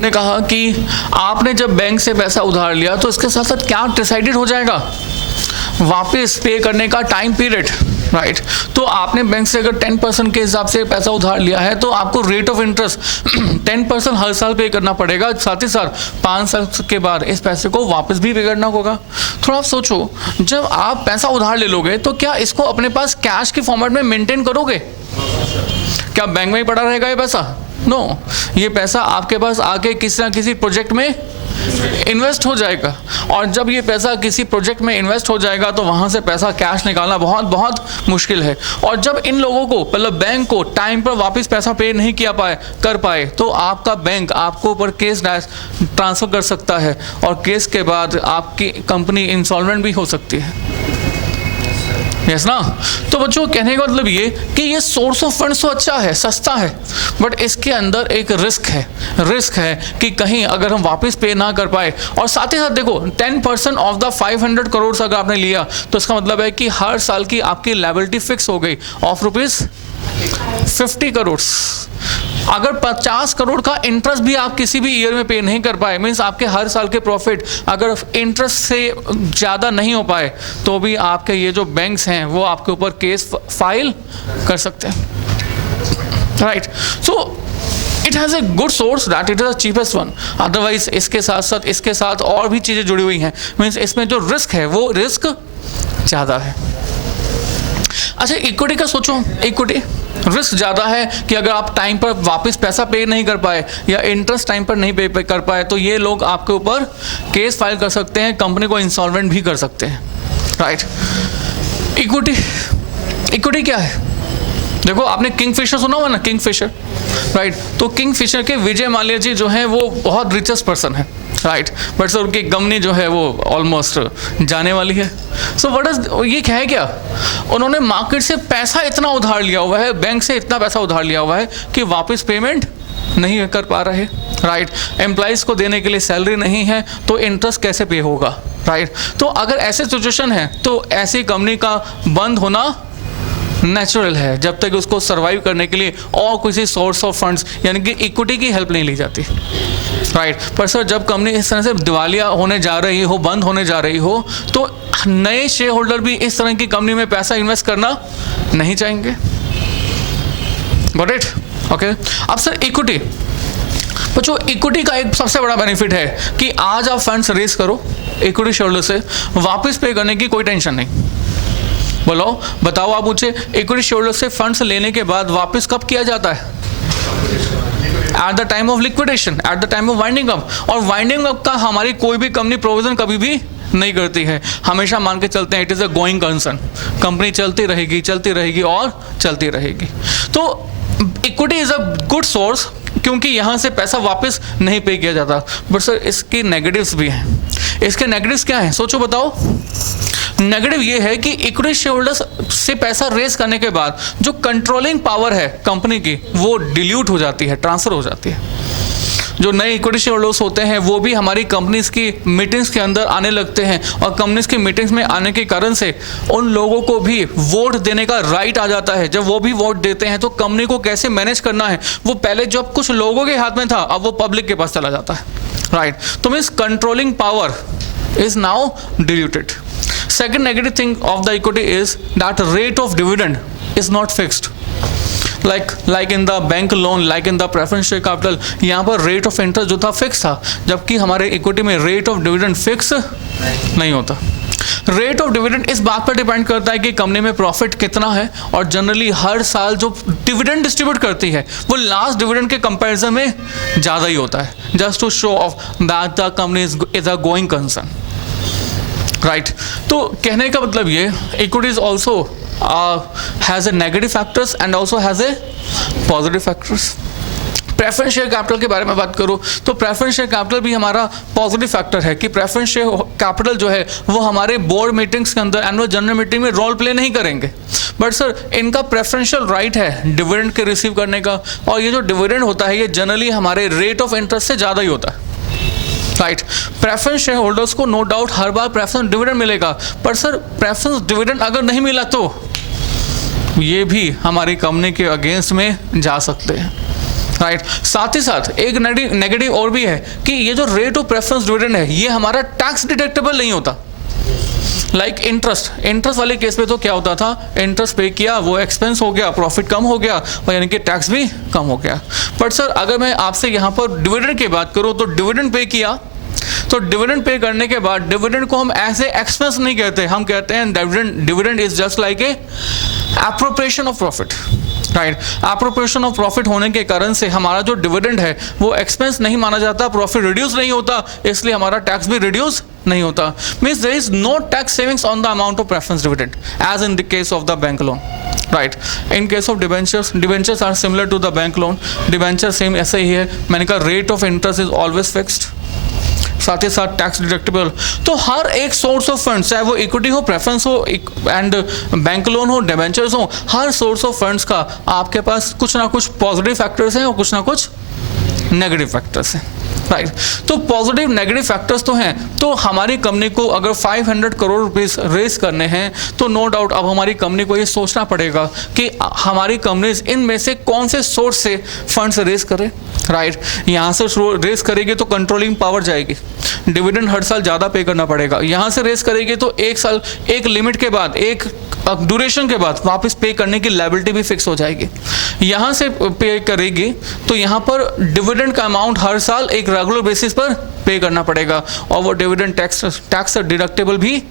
ने कहा कि आपने जब बैंक से पैसा उधार लिया तो इसके साथ साथ क्या डिसाइडेड हो जाएगा, वापस पे करने का टाइम पीरियड, राइट। तो आपने बैंक से अगर 10% के हिसाब से पैसा उधार लिया है तो आपको रेट ऑफ इंटरेस्ट 10% हर साल पे करना पड़ेगा, साथ ही साथ 5 साल के बाद इस पैसे को वापस भी पे करना होगा। थोड़ा आप सोचो, जब आप पैसा उधार ले लोगे तो क्या इसको अपने पास कैश के फॉर्मेट में मेंटेन करोगे? क्या बैंक में ही पड़ा रहेगा ये पैसा? नो, ये पैसा आपके पास आके किसी ना किसी प्रोजेक्ट में इन्वेस्ट हो जाएगा, और जब ये पैसा किसी प्रोजेक्ट में इन्वेस्ट हो जाएगा तो वहाँ से पैसा कैश निकालना बहुत बहुत मुश्किल है। और जब इन लोगों को, मतलब बैंक को टाइम पर वापस पैसा पे नहीं कर पाए तो आपका बैंक आपको ऊपर केस ट्रांसफ़र कर सकता है, और केस के बाद आपकी कंपनी इंसॉल्वेंट भी हो सकती है। यस ना? तो बच्चों, कहने का मतलब ये कि ये सोर्स ऑफ फंड्स तो अच्छा है, सस्ता है, बट इसके अंदर एक रिस्क है कि कहीं अगर हम वापस पे ना कर पाए, और साथ ही साथ देखो 10% ऑफ द 500 करोड़ अगर आपने लिया तो इसका मतलब है कि हर साल की आपकी लायबिलिटी फिक्स हो गई ऑफ ₹50 करोड़। अगर 50 करोड़ का इंटरेस्ट भी आप किसी भी ईयर में पे नहीं कर पाए, मीन्स आपके हर साल के प्रॉफिट अगर इंटरेस्ट से ज़्यादा नहीं हो पाए तो भी आपके ये जो बैंक्स हैं वो आपके ऊपर केस फाइल कर सकते हैं, right. So it has a good source that it is the cheapest one. Otherwise इसके साथ और भी चीज़ें जुड़ी हुई हैं, मीन्स इसमें जो रिस्क है वो रिस्क ज़्यादा है। अच्छा, इक्विटी का सोचो, इक्विटी रिस्क ज़्यादा है कि अगर आप टाइम पर वापस पैसा पे नहीं कर पाए या इंटरेस्ट टाइम पर नहीं पे कर पाए तो ये लोग आपके ऊपर केस फाइल कर सकते हैं, कंपनी को इंसॉल्वेंट भी कर सकते हैं, राइट। इक्विटी क्या है? देखो, आपने किंगफिशर सुना हुआ ना, किंगफिशर, राइट। तो किंगफिशर के विजय माल्या जी जो हैं वो बहुत रिचेस्ट पर्सन है, राइट, बट सर उनकी कंपनी जो है वो ऑलमोस्ट जाने वाली है। सो व्हाट इज ये है क्या? उन्होंने मार्केट से पैसा इतना उधार लिया हुआ है, बैंक से इतना पैसा उधार लिया हुआ है कि वापस पेमेंट नहीं कर पा रहे, राइट। एम्प्लॉइज़ को देने के लिए सैलरी नहीं है तो इंटरेस्ट कैसे पे होगा, राइट। तो अगर ऐसे सिचुएशन है तो ऐसी कंपनी का बंद होना नेचुरल है, जब तक उसको सरवाइव करने के लिए और किसी सोर्स ऑफ फंड्स यानी कि इक्विटी की हेल्प नहीं ली जाती, राइट। पर सर जब कंपनी इस तरह से दिवालिया होने जा रही हो, बंद होने जा रही हो, तो नए शेयर होल्डर भी इस तरह की कंपनी में पैसा इन्वेस्ट करना नहीं चाहेंगे। Got it? ओके। अब सर इक्विटी, बच्चों इक्विटी का एक सबसे बड़ा बेनिफिट है कि आज आप फंड्स रेज करो इक्विटी शेयर होल्डर से, वापस पे करने की कोई टेंशन नहीं। बताओ आप मुझे, इक्विटी शेयर होल्डर से फंड्स लेने के बाद वापस कब किया जाता है? At the time of liquidation, at the time of winding up. और वाइंडिंग अप का हमारी कोई भी कंपनी प्रोविजन कभी भी नहीं करती है, हमेशा मान के चलते हैं it is a going concern, company चलती रहेगी और चलती रहेगी। तो equity is a good source क्योंकि यहाँ से पैसा वापस नहीं पे किया जाता। बट सर इसके नेगेटिव्स भी हैं। इसके नेगेटिव्स क्या हैं, सोचो बताओ। नेगेटिव ये है कि इक्विटी शेयर होल्डर्स से पैसा रेस करने के बाद जो कंट्रोलिंग पावर है कंपनी की वो डिल्यूट हो जाती है, ट्रांसफर हो जाती है। जो नए इक्विटी शेयर होल्डर्स होते हैं वो भी हमारी कंपनीज की मीटिंग्स के अंदर आने लगते हैं, और कंपनीज की मीटिंग्स में आने के कारण से उन लोगों को भी वोट देने का राइट आ जाता है। जब वो भी वोट देते हैं तो कंपनी को कैसे मैनेज करना है वो पहले जब कुछ लोगों के हाथ में था अब वो पब्लिक के पास चला जाता है, राइट। तो means controlling power is now diluted. Second negative thing of the equity is that rate of dividend is not fixed. Like in the bank loan, like in the preference share capital, यहाँ पर rate of interest जो था fix था, जबकि हमारे equity में rate of dividend fix नहीं होता। रेट ऑफ डिविडेंड इस बात पर डिपेंड करता है कि कंपनी में प्रॉफिट कितना है, और जनरली हर साल जो डिविडेंड डिस्ट्रीब्यूट करती है वो लास्ट डिविडेंड के कंपैरिजन में ज़्यादा ही होता है, just to show off that the company is a going concern, right. तो कहने का मतलब ये equity is also has a negative factors and also has a positive factors. Preference share capital के बारे में बात करूँ तो प्रेफरेंस शेयर कैपिटल भी हमारा पॉजिटिव फैक्टर है कि प्रेफरेंस शेयर कैपिटल जो है वो हमारे बोर्ड मीटिंग्स के अंदर, एनुअल जनरल मीटिंग में रोल प्ले नहीं करेंगे, बट सर इनका प्रेफरेंशियल राइट है डिविडेंड के रिसीव करने का, और ये जो डिविडेंड होता है ये जनरली हमारे रेट ऑफ इंटरेस्ट से ज़्यादा ही होता है, राइट। प्रेफरेंस शेयर होल्डर्स को नो डाउट हर बार प्रेफरेंस डिविडेंड मिलेगा, पर सर प्रेफरेंस डिविडेंड अगर नहीं मिला तो ये भी हमारी कंपनी के अगेंस्ट में जा सकते हैं, राइट। साथ ही साथ एक नेगेटिव और भी है कि ये जो रेट ऑफ प्रेफरेंस डिविडेंड है ये हमारा टैक्स डिडक्टेबल नहीं होता। लाइक इंटरेस्ट वाले केस में तो क्या होता था, इंटरेस्ट पे किया, वो एक्सपेंस हो गया, प्रॉफिट कम हो गया और यानी कि टैक्स भी कम हो गया। बट सर अगर मैं आपसे यहाँ पर डिविडेंड की बात करूँ तो डिविडेंड पे किया, तो डिविडेंड पे करने के बाद डिविडेंड को हम ऐसे एक्सपेंस नहीं कहते, हम कहते हैं dividend is just like a appropriation of profit, right. Appropriation of profit होने के कारण से हमारा जो डिविडेंड है वो एक्सपेंस नहीं माना जाता, प्रॉफिट रिड्यूस नहीं होता, इसलिए हमारा टैक्स भी रिड्यूस नहीं होता। Means there is no tax savings on the amount of preference dividend as in the case of the bank loan, right. In case of debentures are similar to the bank loan. Debenture same ऐसे ही है, मैंने कहा rate of interest is always fixed, साथ ही साथ tax deductible. तो हर एक सोर्स ऑफ फंड्स, चाहे वो इक्विटी हो, प्रेफरेंस हो एंड बैंक लोन हो, डिबेंचर्स हो, हर सोर्स ऑफ फंड्स का आपके पास कुछ ना कुछ पॉजिटिव फैक्टर्स हैं और कुछ ना कुछ नेगेटिव फैक्टर्स हैं, राइट। तो पॉजिटिव नेगेटिव फैक्टर्स तो हैं। तो हमारी कंपनी को अगर 500 करोड़ रुपीस रेस करने हैं तो नो डाउट अब हमारी कंपनी को ये सोचना पड़ेगा कि हमारी कंपनीज इनमें से कौन से सोर्स से फंड्स रेस करे, राइट। यहाँ से रेस करेगी तो कंट्रोलिंग पावर जाएगी, डिविडेंड हर साल ज़्यादा पे करना पड़ेगा। यहाँ से रेस करेगी तो एक साल, एक लिमिट के बाद, एक ड्यूरेशन के बाद वापस पे करने की लायबिलिटी भी फिक्स हो जाएगी। यहाँ से पे करेगी तो यहाँ पर डिविडेंड का अमाउंट हर साल एक रेगुलर बेसिस पर पे करना पड़ेगा और वो डिविडेंड टैक्स डिडक्टेबल भी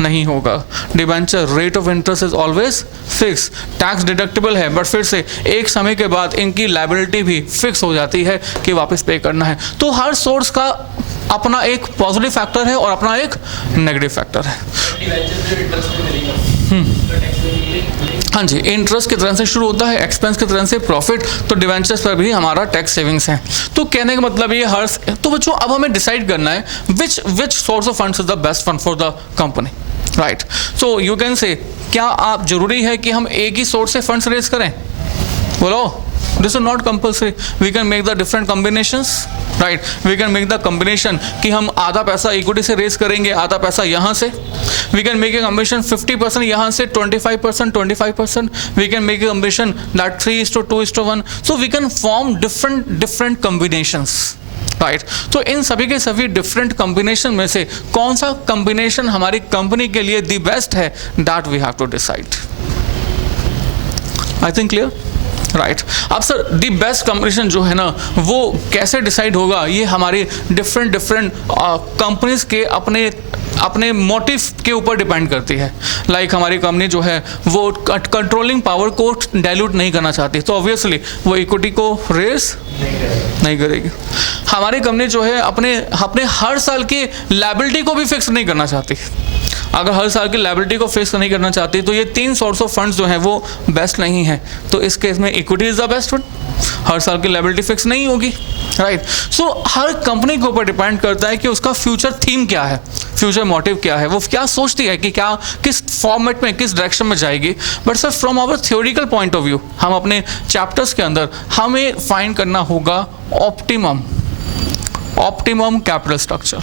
नहीं होगा। Debenture rate of interest is always fix, tax deductible है बट फिर से एक समय के बाद इनकी लायबिलिटी भी फिक्स हो जाती है कि वापस पे करना है। तो हर सोर्स का अपना एक पॉजिटिव फैक्टर है और अपना एक नेगेटिव फैक्टर है। हाँ जी, इंटरेस्ट की तरह से शुरू होता है, एक्सपेंस की तरह से प्रॉफिट, तो डिवेंचर्स पर भी हमारा टैक्स सेविंग्स है। तो कहने का मतलब ये हर, तो बच्चों अब हमें डिसाइड करना है which source of funds is the best fund for the company, right. So you can say, क्या आप जरूरी है कि हम एक ही सोर्स से फंड्स रेज करें? बोलो, this is not compulsory, we can make the different combinations, right. We can make the combination कि हम आधा पैसा इक्विटी से रेस करेंगे, आधा पैसा यहाँ से। We can make a combination 50% यहाँ से, 25%। We can make a combination that 3:2:1। So we can form different combinations, right. तो इन सभी के सभी डिफरेंट कॉम्बिनेशन में से कौन सा कॉम्बिनेशन हमारी कंपनी के लिए द बेस्ट है, that we have to decide. I think clear, right. अब सर दी बेस्ट कॉम्बिनेशन जो है ना वो कैसे डिसाइड होगा, ये हमारे डिफरेंट कंपनीज के अपने मोटिव के ऊपर डिपेंड करती है। लाइक हमारी कंपनी जो है वो कंट्रोलिंग पावर को डाइल्यूट नहीं करना चाहती, तो ऑब्वियसली वो इक्विटी को रेस नहीं करेगी। हमारी कंपनी जो है अपने हर साल की लायबिलिटी को भी फिक्स नहीं करना चाहती। अगर हर साल की लायबिलिटी को फिक्स नहीं करना चाहती तो ये 3 सोर्स ऑफ फंड्स जो हैं वो बेस्ट नहीं है। तो इस केस में equity is the best fund, हर साल की लायबिलिटी फिक्स नहीं होगी, राइट। सो हर कंपनी के ऊपर डिपेंड करता है कि उसका फ्यूचर थीम क्या है, फ्यूचर मोटिव क्या है, वो क्या सोचती है कि क्या किस फॉर्मेट में, किस डायरेक्शन में जाएगी। But sir from our theoretical point of view, हम अपने चैप्टर्स के अंदर हमें फाइंड करना होगा optimum capital structure.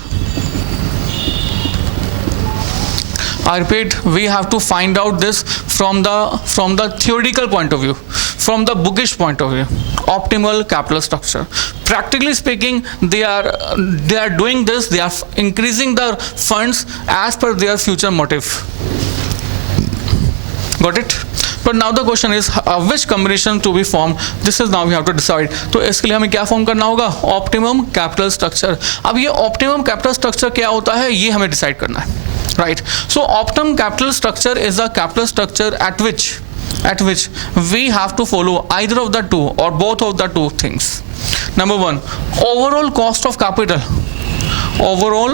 I repeat, we have to find out this from the theoretical point of view, from the bookish point of view. Optimal capital structure. Practically speaking, they are doing this. They are increasing the funds as per their future motive. Got it? But now the question is which combination to be formed. This is now we have to decide. तो इसके लिए हमें क्या form करना होगा? Optimum capital structure. अब ये optimum capital structure क्या होता है ये हमें डिसाइड करना है, right? So optimum capital structure is the capital structure at which we have to follow either of the two or both of the two things. Number 1, overall cost of capital. Overall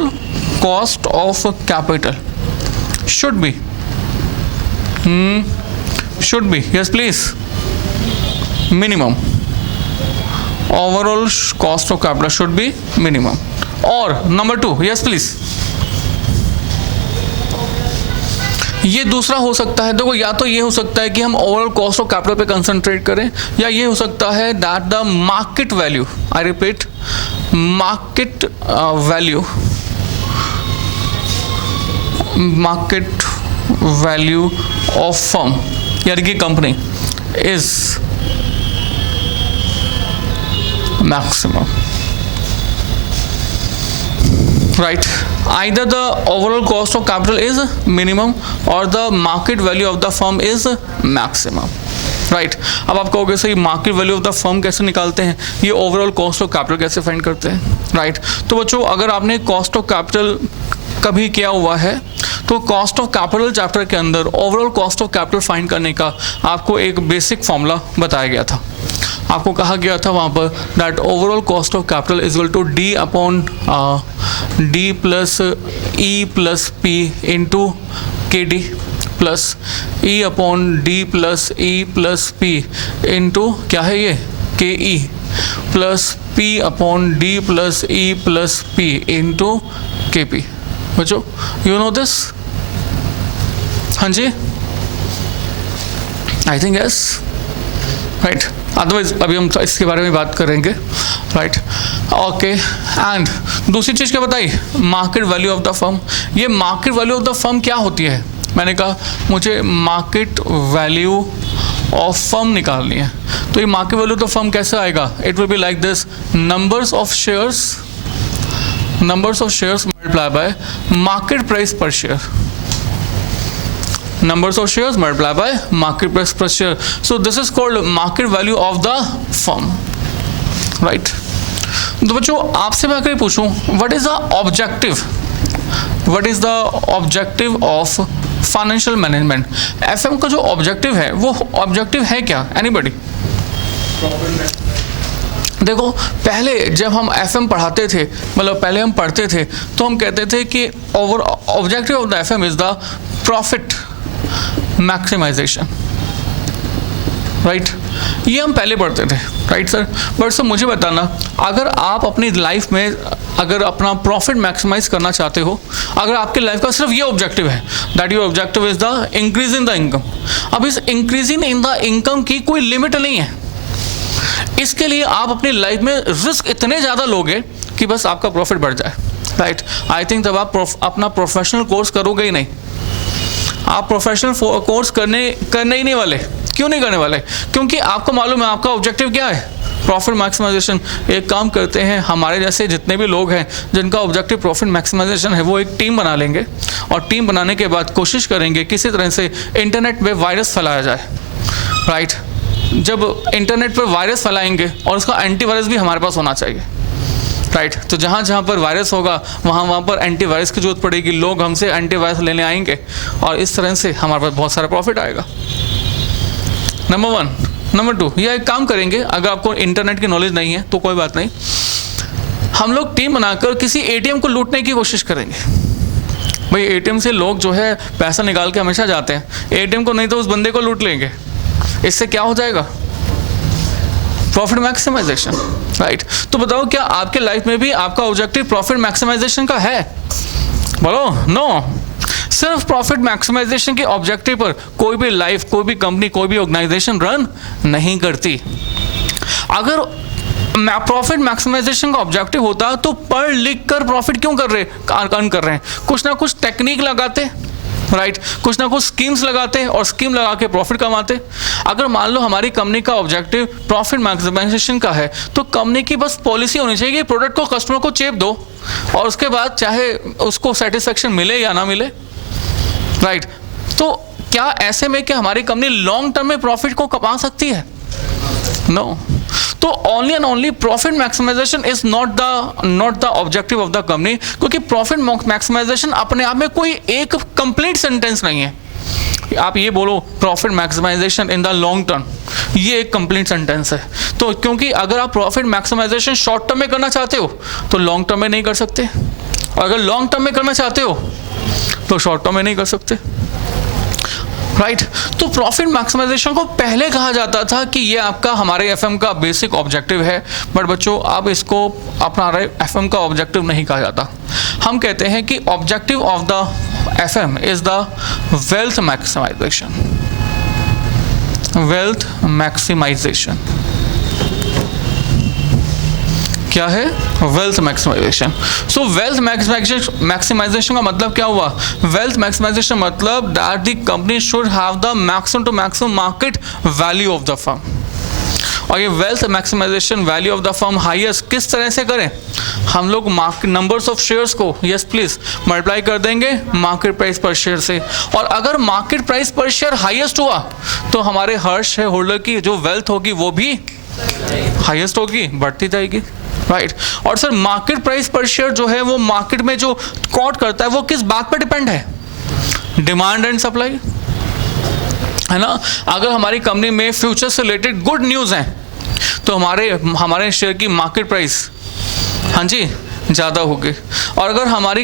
cost of capital should be yes please minimum. Overall cost of capital should be minimum. Or number 2, yes please, ये दूसरा हो सकता है। देखो, या तो ये हो सकता है कि हम ओवरऑल कॉस्ट ऑफ कैपिटल पे कंसंट्रेट करें, या ये हो सकता है that the market value, I repeat, market value of firm यानी कि company is maximum. Right, either the overall cost of capital is minimum or the market value of the firm is maximum. Right अब आप कहोगे सही market value of the firm कैसे निकालते हैं, ये ओवरऑल कॉस्ट ऑफ कैपिटल कैसे find करते हैं. राइट तो बच्चों अगर आपने कॉस्ट ऑफ कैपिटल कभी किया हुआ है तो कॉस्ट ऑफ कैपिटल चैप्टर के अंदर overall cost of capital find करने का आपको एक बेसिक फॉर्मूला बताया गया था. आपको कहा गया था वहाँ पर that overall cost of capital is equal to D upon D plus E plus P into K D plus E upon D plus E plus P into क्या है ये K E plus P upon D plus E plus P into K P. बच्चों you know this? हाँ जी, I think yes. Right otherwise अभी हम इसके बारे में बात करेंगे. राइट ओके एंड दूसरी चीज़ क्या बताई, market value of the firm. ये market value of the firm क्या होती है, मैंने कहा मुझे मार्केट वैल्यू ऑफ फर्म निकालनी है. तो ये market value of the firm कैसे आएगा, it will be like this, numbers of shares multiply by market price per share. Numbers of shares multiplied by market price per share. So this is called market value of the firm. Right? तो बच्चों आपसे मैं अगर पूछूं what is the objective of financial management? FM का जो objective है वो objective है क्या? Anybody? देखो पहले जब हम FM पढ़ाते थे, मतलब पहले हम पढ़ते थे तो हम कहते थे कि objective of the FM is the profit maximisation. Right ये हम पहले पढ़ते थे. राइट सर, बट सर मुझे बताना, अगर आप अपनी लाइफ में अगर अपना प्रॉफिट मैक्सिमाइज करना चाहते हो, अगर आपकी लाइफ का सिर्फ ये ऑब्जेक्टिव है that your objective is the increase in the income, अब इस इंक्रीजिंग इन द इनकम की कोई लिमिट नहीं है. इसके लिए आप अपनी लाइफ में रिस्क इतने ज़्यादा लोगे कि बस आपका प्रॉफिट बढ़ जाए. राइट आई थिंक तब आप अपना प्रोफेशनल कोर्स करोगे ही नहीं. आप प्रोफेशनल कोर्स करने ही नहीं वाले. क्यों नहीं करने वाले? क्योंकि आपको मालूम है आपका ऑब्जेक्टिव क्या है, प्रॉफिट मैक्सिमाइजेशन. एक काम करते हैं, हमारे जैसे जितने भी लोग हैं जिनका ऑब्जेक्टिव प्रॉफिट मैक्सिमाइजेशन है, वो एक टीम बना लेंगे और टीम बनाने के बाद कोशिश करेंगे किसी तरह से इंटरनेट पे वायरस फैलाया जाए. राइट जब इंटरनेट पर वायरस फैलाएंगे और उसका एंटीवायरस भी हमारे पास होना चाहिए. राइट तो जहाँ पर वायरस होगा वहाँ पर एंटीवायरस की जरूरत पड़ेगी, लोग हमसे एंटीवायरस लेने आएंगे और इस तरह से हमारे पास बहुत सारा प्रॉफिट आएगा. नंबर 1. नंबर 2, यह एक काम करेंगे, अगर आपको इंटरनेट की नॉलेज नहीं है तो कोई बात नहीं, हम लोग टीम बनाकर किसी एटीएम को लूटने की कोशिश करेंगे. भाई एटीएम से लोग जो है पैसा निकाल के हमेशा जाते हैं, एटीएम को नहीं तो उस बंदे को लूट लेंगे. इससे क्या हो जाएगा, प्रॉफिट मैक्सिमाइजेशन. राइट तो बताओ क्या आपके लाइफ में भी आपका ऑब्जेक्टिव प्रॉफिट मैक्सिमाइजेशन का है? बोलो नो. सिर्फ प्रॉफिट मैक्सिमाइजेशन के ऑब्जेक्टिव पर कोई भी लाइफ, कोई भी कंपनी, कोई भी ऑर्गेनाइजेशन रन नहीं करती. अगर प्रॉफिट मैक्सिमाइजेशन का ऑब्जेक्टिव होता तो पढ़ लिख कर प्रॉफिट क्यों अर्न कर रहे हैं? कुछ ना कुछ टेक्निक लगाते. राइट कुछ ना कुछ स्कीम्स लगाते हैं और स्कीम लगा के प्रॉफिट कमाते. अगर मान लो हमारी कंपनी का ऑब्जेक्टिव प्रॉफिट मैक्सिमाइजेशन का है तो कंपनी की बस पॉलिसी होनी चाहिए कि प्रोडक्ट को कस्टमर को चेप दो और उसके बाद चाहे उसको सेटिस्फेक्शन मिले या ना मिले. राइट तो क्या ऐसे में क्या हमारी कंपनी लॉन्ग टर्म में प्रॉफिट को कमा सकती है? नो. तो only and only profit maximisation is not the objective of the company, क्योंकि प्रॉफिट मैक्सिमाइजेशन अपने आप में कोई एक कंप्लीट सेंटेंस नहीं है. आप ये बोलो profit maximisation in the long term, ये एक कंप्लीट सेंटेंस है. तो क्योंकि अगर आप प्रॉफिट मैक्सिमाइजेशन शॉर्ट टर्म में करना चाहते हो तो लॉन्ग टर्म में नहीं कर सकते, और अगर लॉन्ग टर्म में करना चाहते हो तो शॉर्ट टर्म में नहीं कर सकते. राइट तो प्रॉफिट मैक्सिमाइजेशन को पहले कहा जाता था कि ये आपका हमारे एफएम का बेसिक ऑब्जेक्टिव है, बट बच्चों अब इसको अपना एफएम का ऑब्जेक्टिव नहीं कहा जाता. हम कहते हैं कि objective of the FM is the wealth maximisation. Wealth maximisation क्या है? Wealth maximisation. So wealth maximisation का मतलब क्या हुआ? वेल्थ मैक्सिमाइजेशन मतलब that the company should have the maximum to maximum market value of the firm. और ये wealth maximisation value of the firm highest किस तरह से करें, हम लोग मार्केट नंबर्स ऑफ शेयर्स को यस प्लीज मल्टीप्लाई कर देंगे मार्केट प्राइस पर शेयर से, और अगर market price per share highest हुआ तो हमारे हर शेयर होल्डर की जो वेल्थ होगी वो भी हाईएस्ट होगी, बढ़ती जाएगी, राइट। और sir market price per share जो है वो मार्केट में जो कोट करता है वो किस बात पर डिपेंड है, डिमांड एंड सप्लाई, है ना। अगर हमारी कंपनी में फ्यूचर से रिलेटेड गुड न्यूज़ हैं तो हमारे शेयर की मार्केट प्राइस हाँ जी ज़्यादा होगी, और अगर हमारे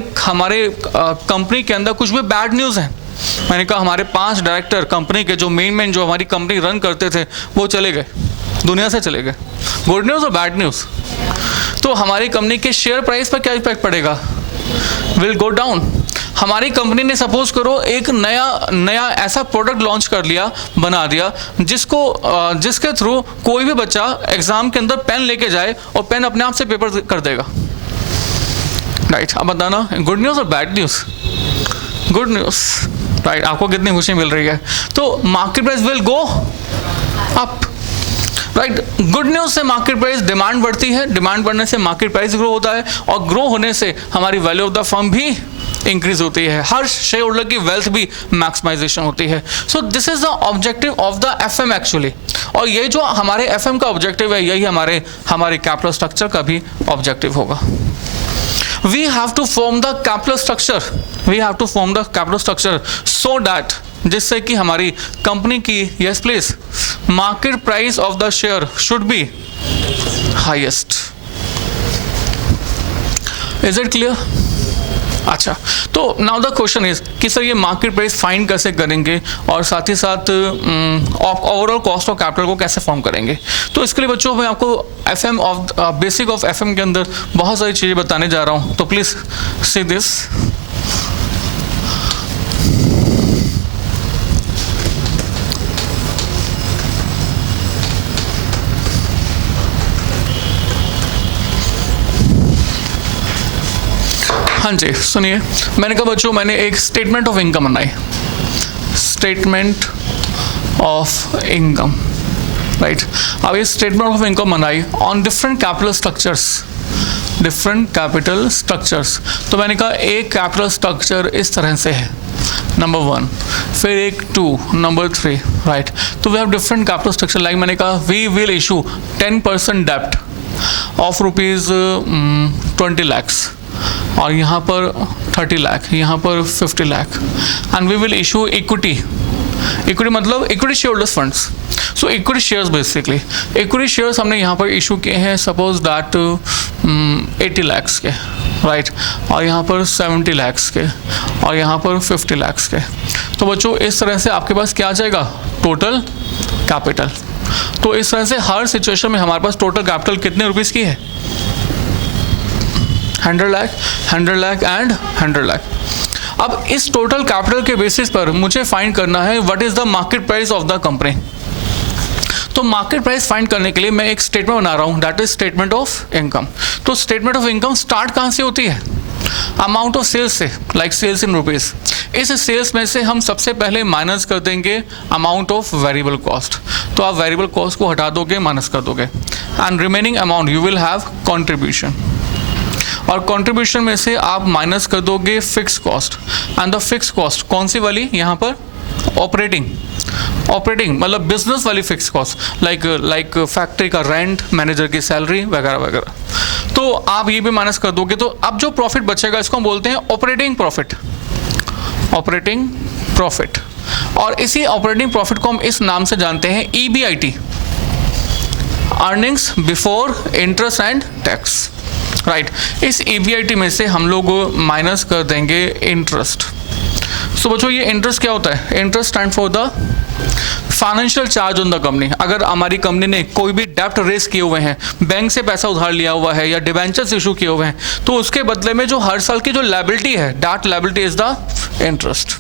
कंपनी के अंदर कुछ भी बैड न्यूज़ है, मैंने कहा हमारे 5 डायरेक्टर कंपनी के जो मेन जो हमारी कंपनी रन करते थे वो चले गए, दुनिया से चले गए, गुड न्यूज़ और बैड न्यूज़, तो हमारी कंपनी के शेयर प्राइस पर क्या इफेक्ट पड़ेगा, विल गो डाउन। हमारी कंपनी ने सपोज करो एक नया ऐसा प्रोडक्ट लॉन्च कर लिया, बना दिया, जिसके थ्रू कोई भी बच्चा एग्जाम के अंदर पेन लेके जाए और पेन अपने आप से पेपर कर देगा, राइट। अब बताना गुड न्यूज़ और bad news, good news, right. आपको कितनी खुशी मिल रही है, तो market price will go up, right. Good news से मार्केट प्राइस डिमांड बढ़ती है, डिमांड बढ़ने से मार्केट प्राइस ग्रो होता है, और ग्रो होने से हमारी वैल्यू ऑफ द फर्म भी इंक्रीज होती है, हर शेयर होल्डर की वेल्थ भी मैक्सिमाइजेशन होती है। सो this is the objective of the FM actually, और ये जो हमारे एफएम का ऑब्जेक्टिव है यही हमारे कैपिटल स्ट्रक्चर का भी ऑब्जेक्टिव होगा। We have to form the capital structure. We have to form the capital structure so that जिससे कि हमारी कंपनी की yes please market price of the share should be highest. Is it clear? अच्छा, तो now the question is कि sir ये market price find कैसे करेंगे और साथ ही साथ ओवरऑल कॉस्ट ऑफ कैपिटल को कैसे फॉर्म करेंगे। तो इसके लिए बच्चों मैं आपको FM of basic of FM के अंदर बहुत सारी चीज़ें बताने जा रहा हूँ, तो प्लीज़ सी दिस। हाँ जी सुनिए, मैंने कहा बच्चों मैंने एक स्टेटमेंट ऑफ इनकम बनाई, स्टेटमेंट ऑफ इनकम, राइट। अब ये स्टेटमेंट ऑफ इनकम बनाई ऑन डिफरेंट कैपिटल स्ट्रक्चर्स, तो मैंने कहा एक कैपिटल स्ट्रक्चर इस तरह से है, नंबर 1, फिर एक 2, नंबर 3, राइट। तो we have different capital structure, like मैंने कहा वी विल इशू 10% डेप्ट ऑफ रुपीज़ 20 lakhs, और यहाँ पर 30 लाख, यहाँ पर 50 lakh, and we will issue equity मतलब equity share holders funds. So equity shares basically, equity shares हमने यहाँ पर इशू किए हैं सपोज दैट 80 lakhs के, राइट, और यहाँ पर 70 lakhs के, और यहाँ पर 50 lakhs के। तो बच्चों इस तरह से आपके पास क्या आ जाएगा, टोटल कैपिटल। तो इस तरह से हर सिचुएशन में हमारे पास टोटल कैपिटल कितने रुपीज़ की है, 100 लाख, 100 लाख एंड 100 लाख। अब इस टोटल कैपिटल के बेसिस पर मुझे फाइंड करना है what is the market price of the company. तो मार्केट प्राइस फाइंड करने के लिए मैं एक स्टेटमेंट बना रहा हूँ, that is statement of income. तो स्टेटमेंट ऑफ इनकम स्टार्ट कहाँ से होती है, अमाउंट ऑफ सेल्स से, लाइक सेल्स इन रुपीज़। इस सेल्स में से हम सबसे पहले माइनस कर देंगे अमाउंट ऑफ वेरिएबल कॉस्ट, तो आप वेरिएबल कॉस्ट को हटा दोगे, माइनस कर दोगे, and remaining amount you will have contribution, और कंट्रीब्यूशन में से आप माइनस कर दोगे fix cost, and the fix cost कौन सी वाली, यहाँ पर ऑपरेटिंग मतलब बिजनेस वाली फिक्स कॉस्ट, लाइक फैक्ट्री का रेंट, मैनेजर की सैलरी वगैरह वगैरह। तो आप ये भी माइनस कर दोगे, तो अब जो प्रॉफिट बचेगा इसको हम बोलते हैं ऑपरेटिंग प्रॉफिट, और इसी ऑपरेटिंग प्रॉफिट को हम इस नाम से जानते हैं EBIT, earnings before interest and tax, right. इस EBIT में से हम लोग माइनस कर देंगे इंटरेस्ट। सो बच्चों ये इंटरेस्ट क्या होता है, interest stand for the financial charge on the company. अगर हमारी कंपनी ने कोई भी डेप्ट रेस किए हुए हैं, बैंक से पैसा उधार लिया हुआ है या डिबेंचर्स इशू किए हुए हैं, तो उसके बदले में जो हर साल की जो लायबिलिटी है, that liability is the interest.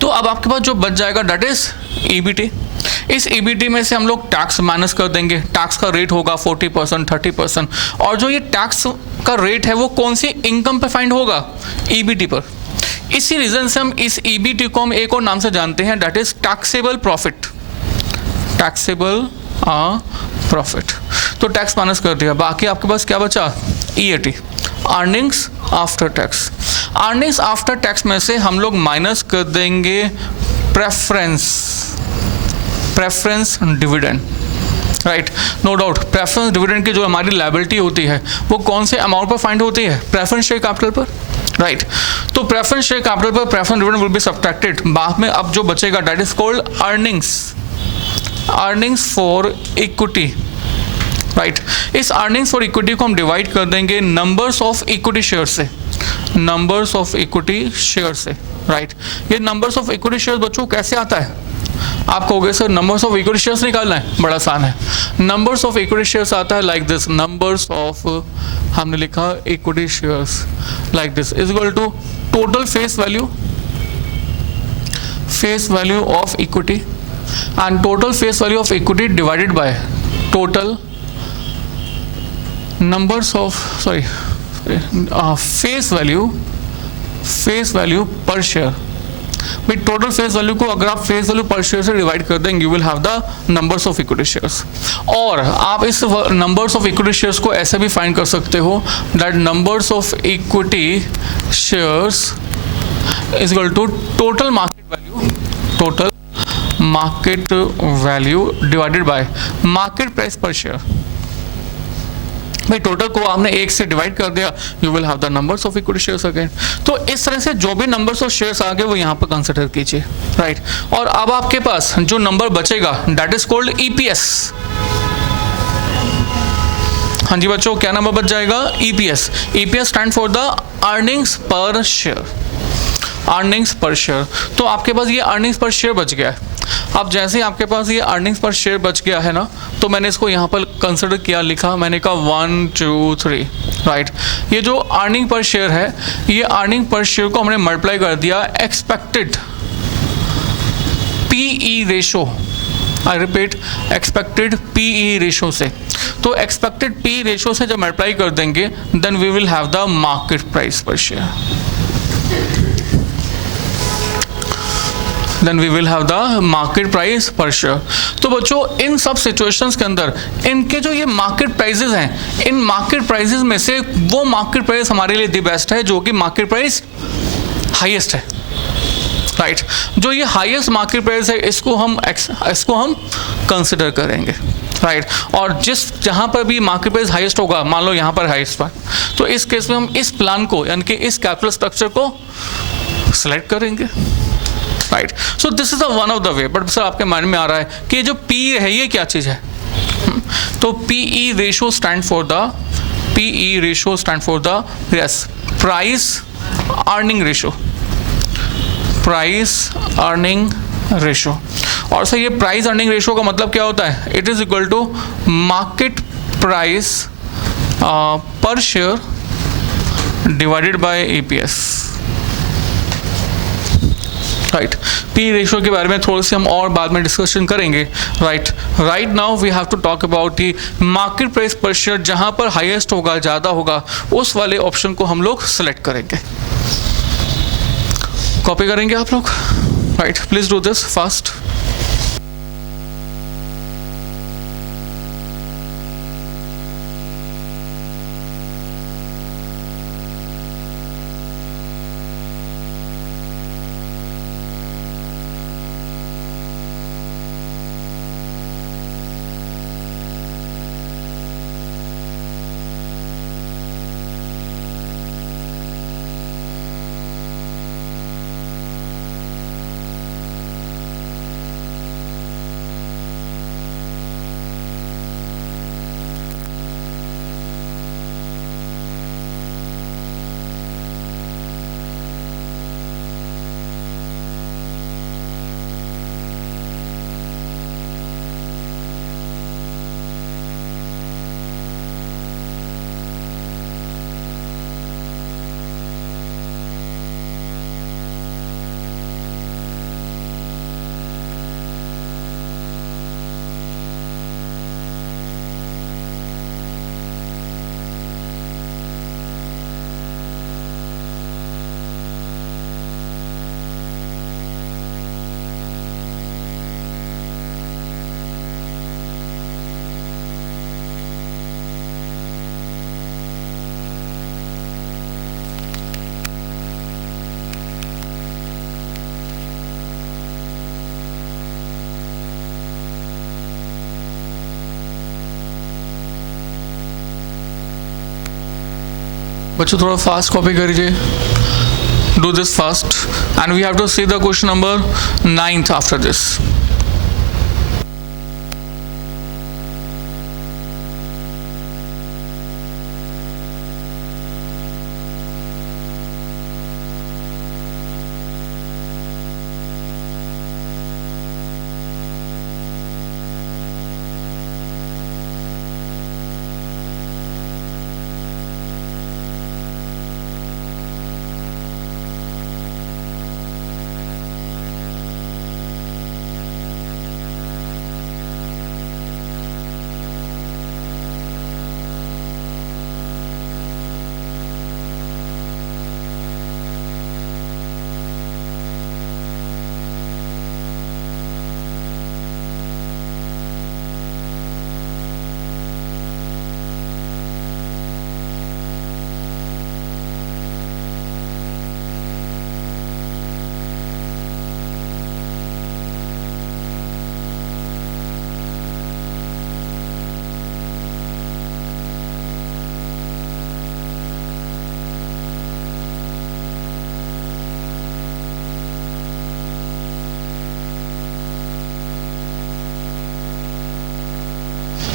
तो अब आपके पास जो बच जाएगा दैट इज EBT। इस EBT में से हम लोग टैक्स माइनस कर देंगे, टैक्स का रेट होगा 40%, 30%, और जो ये टैक्स का रेट है वो कौन सी इनकम पे फाइंड होगा, EBT पर। इसी रीजन से हम इस EBT को हम एक और नाम से जानते हैं, दैट इज टैक्सेबल प्रॉफिट। तो टैक्स माइनस कर दिया, बाकी आपके पास क्या बचा, EAT, earnings after tax. Earnings after tax में से हम लोग माइनस कर देंगे preference dividend, right, no doubt. Preference dividend की जो हमारी लायबिलिटी होती है वो कौन से अमाउंट पर फाइंड होती है, प्रेफरेंस शेयर कैपिटल पर, राइट। तो प्रेफरेंस शेयर कैपिटल पर preference dividend will be subtracted, बाद में अब जो बचेगा that is called earnings for equity, right. इस अर्निंग्स फॉर इक्विटी को हम डिवाइड कर देंगे नंबर्स ऑफ इक्विटी शेयर से, नंबर्स ऑफ इक्विटी शेयर से, राइट। ये नंबर्स ऑफ इक्विटी शेयर बच्चों कैसे आता है, आप कहोगे sir numbers of equity shares निकालना है, बड़ा आसान है। नंबर्स ऑफ इक्विटी शेयर्स आता है लाइक दिस, नंबर्स ऑफ, हमने लिखा equity shares like this is equal to total face value of equity and total face value of equity divided by total numbers of face value per share. भाई total face value को अगर आप face value per share से divide कर देंगे you will have the numbers of equity shares. और आप इस नंबर्स ऑफ इक्विटी शेयर्स को ऐसे भी फाइंड कर सकते हो that numbers of equity shares is equal to total market value divided by market price per share. भाई टोटल को आपने एक से डिवाइड कर दिया you will have the numbers of equity shares again. तो इस तरह से जो भी नंबर्स ऑफ शेयर्स आ गए वो यहाँ पर कंसिडर कीजिए, राइट। और अब आपके पास जो नंबर बचेगा दैट इज कॉल्ड EPS। हाँ जी बच्चों, क्या नंबर बच जाएगा, EPS। EPS stand for the earnings पर शेयर, अर्निंग्स पर शेयर। तो आपके पास ये अर्निंग्स पर शेयर बच गया है। अब जैसे ही आपके पास ये अर्निंग्स पर शेयर बच गया है ना, तो मैंने इसको यहाँ पर कंसिडर किया, लिखा, मैंने कहा 1 2 3, राइट। ये जो अर्निंग पर शेयर है, ये अर्निंग पर शेयर को हमने मल्टीप्लाई कर दिया expected PE ratio, I repeat expected PE ratio से। तो एक्सपेक्टेड PE रेशो से जब मल्टीप्लाई कर देंगे then we will have the market price per share, then we will have the market price per share। तो बच्चों इन सब सिचुएशंस के अंदर इनके जो ये मार्केट प्राइसेस हैं, इन मार्केट प्राइसेस में से वो मार्केट प्राइस हमारे लिए दी बेस्ट है जो कि मार्केट प्राइस हाईएस्ट है, राइट। जो ये हाईएस्ट मार्केट प्राइस है इसको हम कंसिडर करेंगे, राइट। और जहाँ पर भी मार्केट प्राइस हाईएस्ट होगा, मान लो यहाँ पर हाईएस्ट पर, तो इस केस में हम इस प्लान को यानी कि इस कैपिटल स्ट्रक्चर को सिलेक्ट करेंगे, right. So this is one of the way. But sir आपके माइंड में आ रहा है कि जो P है ये क्या चीज़ है, तो PE ratio stand for the yes price earning ratio. और सर ये प्राइस अर्निंग रेशो का मतलब क्या होता है, it is equal to market price per share divided by EPS, right. P ratio के बारे में थोड़ी सी हम और बाद में डिस्कशन करेंगे, right. Right now we have to talk about the market price per share, जहां पर हाईएस्ट होगा, ज़्यादा होगा, उस वाले ऑप्शन को हम लोग सेलेक्ट करेंगे। कॉपी करेंगे आप लोग, right, please do this fast. बच्चों थोड़ा फास्ट कॉपी करिए, do this fast and we have to see the question number 9th after this.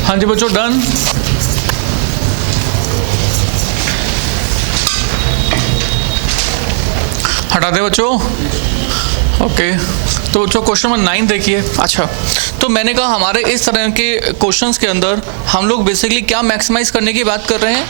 हाँ जी बच्चों, डन। हटा दे बच्चों। ओके, तो बच्चों क्वेश्चन नंबर 9 देखिए। अच्छा, तो मैंने कहा हमारे इस तरह के क्वेश्चंस के अंदर हम लोग बेसिकली क्या मैक्सिमाइज करने की बात कर रहे हैं?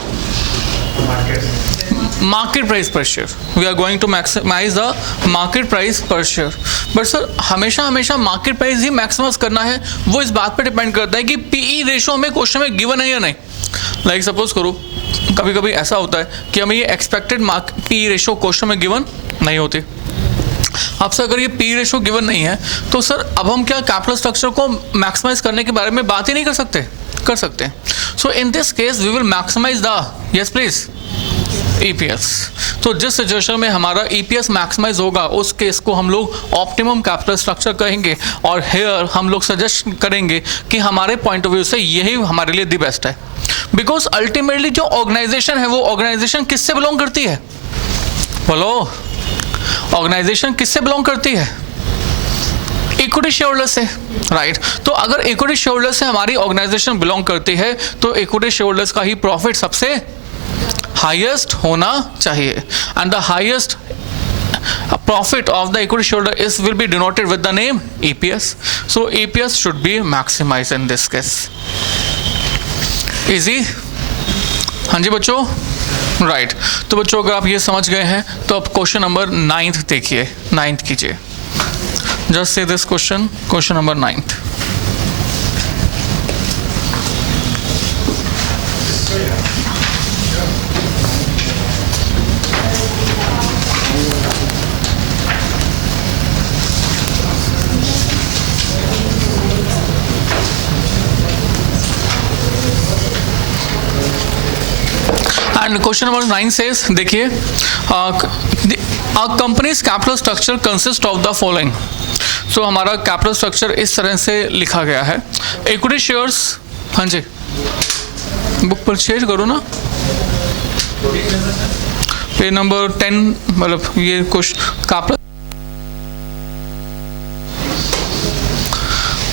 Market price per share. We are going to maximise the market price per share. But sir हमेशा मार्केट प्राइस ही मैक्सिमाइज करना है, वो इस बात पे डिपेंड करता है कि पीई रेशो हमें क्वेश्चन में गिवन है या नहीं। लाइक सपोज करो कभी कभी ऐसा होता है कि हमें ये एक्सपेक्टेड पीई रेशो क्वेश्चन में गिवन नहीं होती। आपसे अगर ये पी रेशो गिवन नहीं है तो सर अब हम क्या कैपिटल स्ट्रक्चर को मैक्सिमाइज करने के बारे में बात ही नहीं कर सकते। So in this case we will maximize the, yes please, EPS। तो जिस सिचुएशन में हमारा EPS मैक्सिमाइज होगा उस केस को हम लोग ऑप्टिमम कैपिटल स्ट्रक्चर कहेंगे, और हेयर हम लोग सजेस्ट करेंगे कि हमारे पॉइंट ऑफ व्यू से यही हमारे लिए दी बेस्ट है। बिकॉज अल्टीमेटली जो ऑर्गेनाइजेशन है वो ऑर्गेनाइजेशन किससे बिलोंग करती है? बोलो, ऑर्गेनाइजेशन किससे बिलोंग करती है? इक्विटी शेयरहोल्डर से, राइट। तो अगर इक्विटी शेयरहोल्डर से हमारी ऑर्गेनाइजेशन बिलोंग करती है तो इक्विटी शेयरहोल्डर्स का ही प्रॉफिट सबसे हाईएस्ट होना चाहिए, and the highest profit of the equity shareholder is will be denoted with the name EPS. So EPS should be maximized in this case. Easy? हाँ जी बच्चों, राइट। तो बच्चों अगर आप ये समझ गए हैं तो अब क्वेश्चन नंबर 9th देखिए, 9th कीजिए। Just say this question number 9th। And question number 9 says, देखिए, a company's capital structure consists of the following। So हमारा कैपिटल स्ट्रक्चर इस तरह से लिखा गया है। इक्विटी शेयर्स, हाँ जी बुक परचेज करो ना, पेज नंबर 10, मतलब ये क्वेश्चन कैपिटल।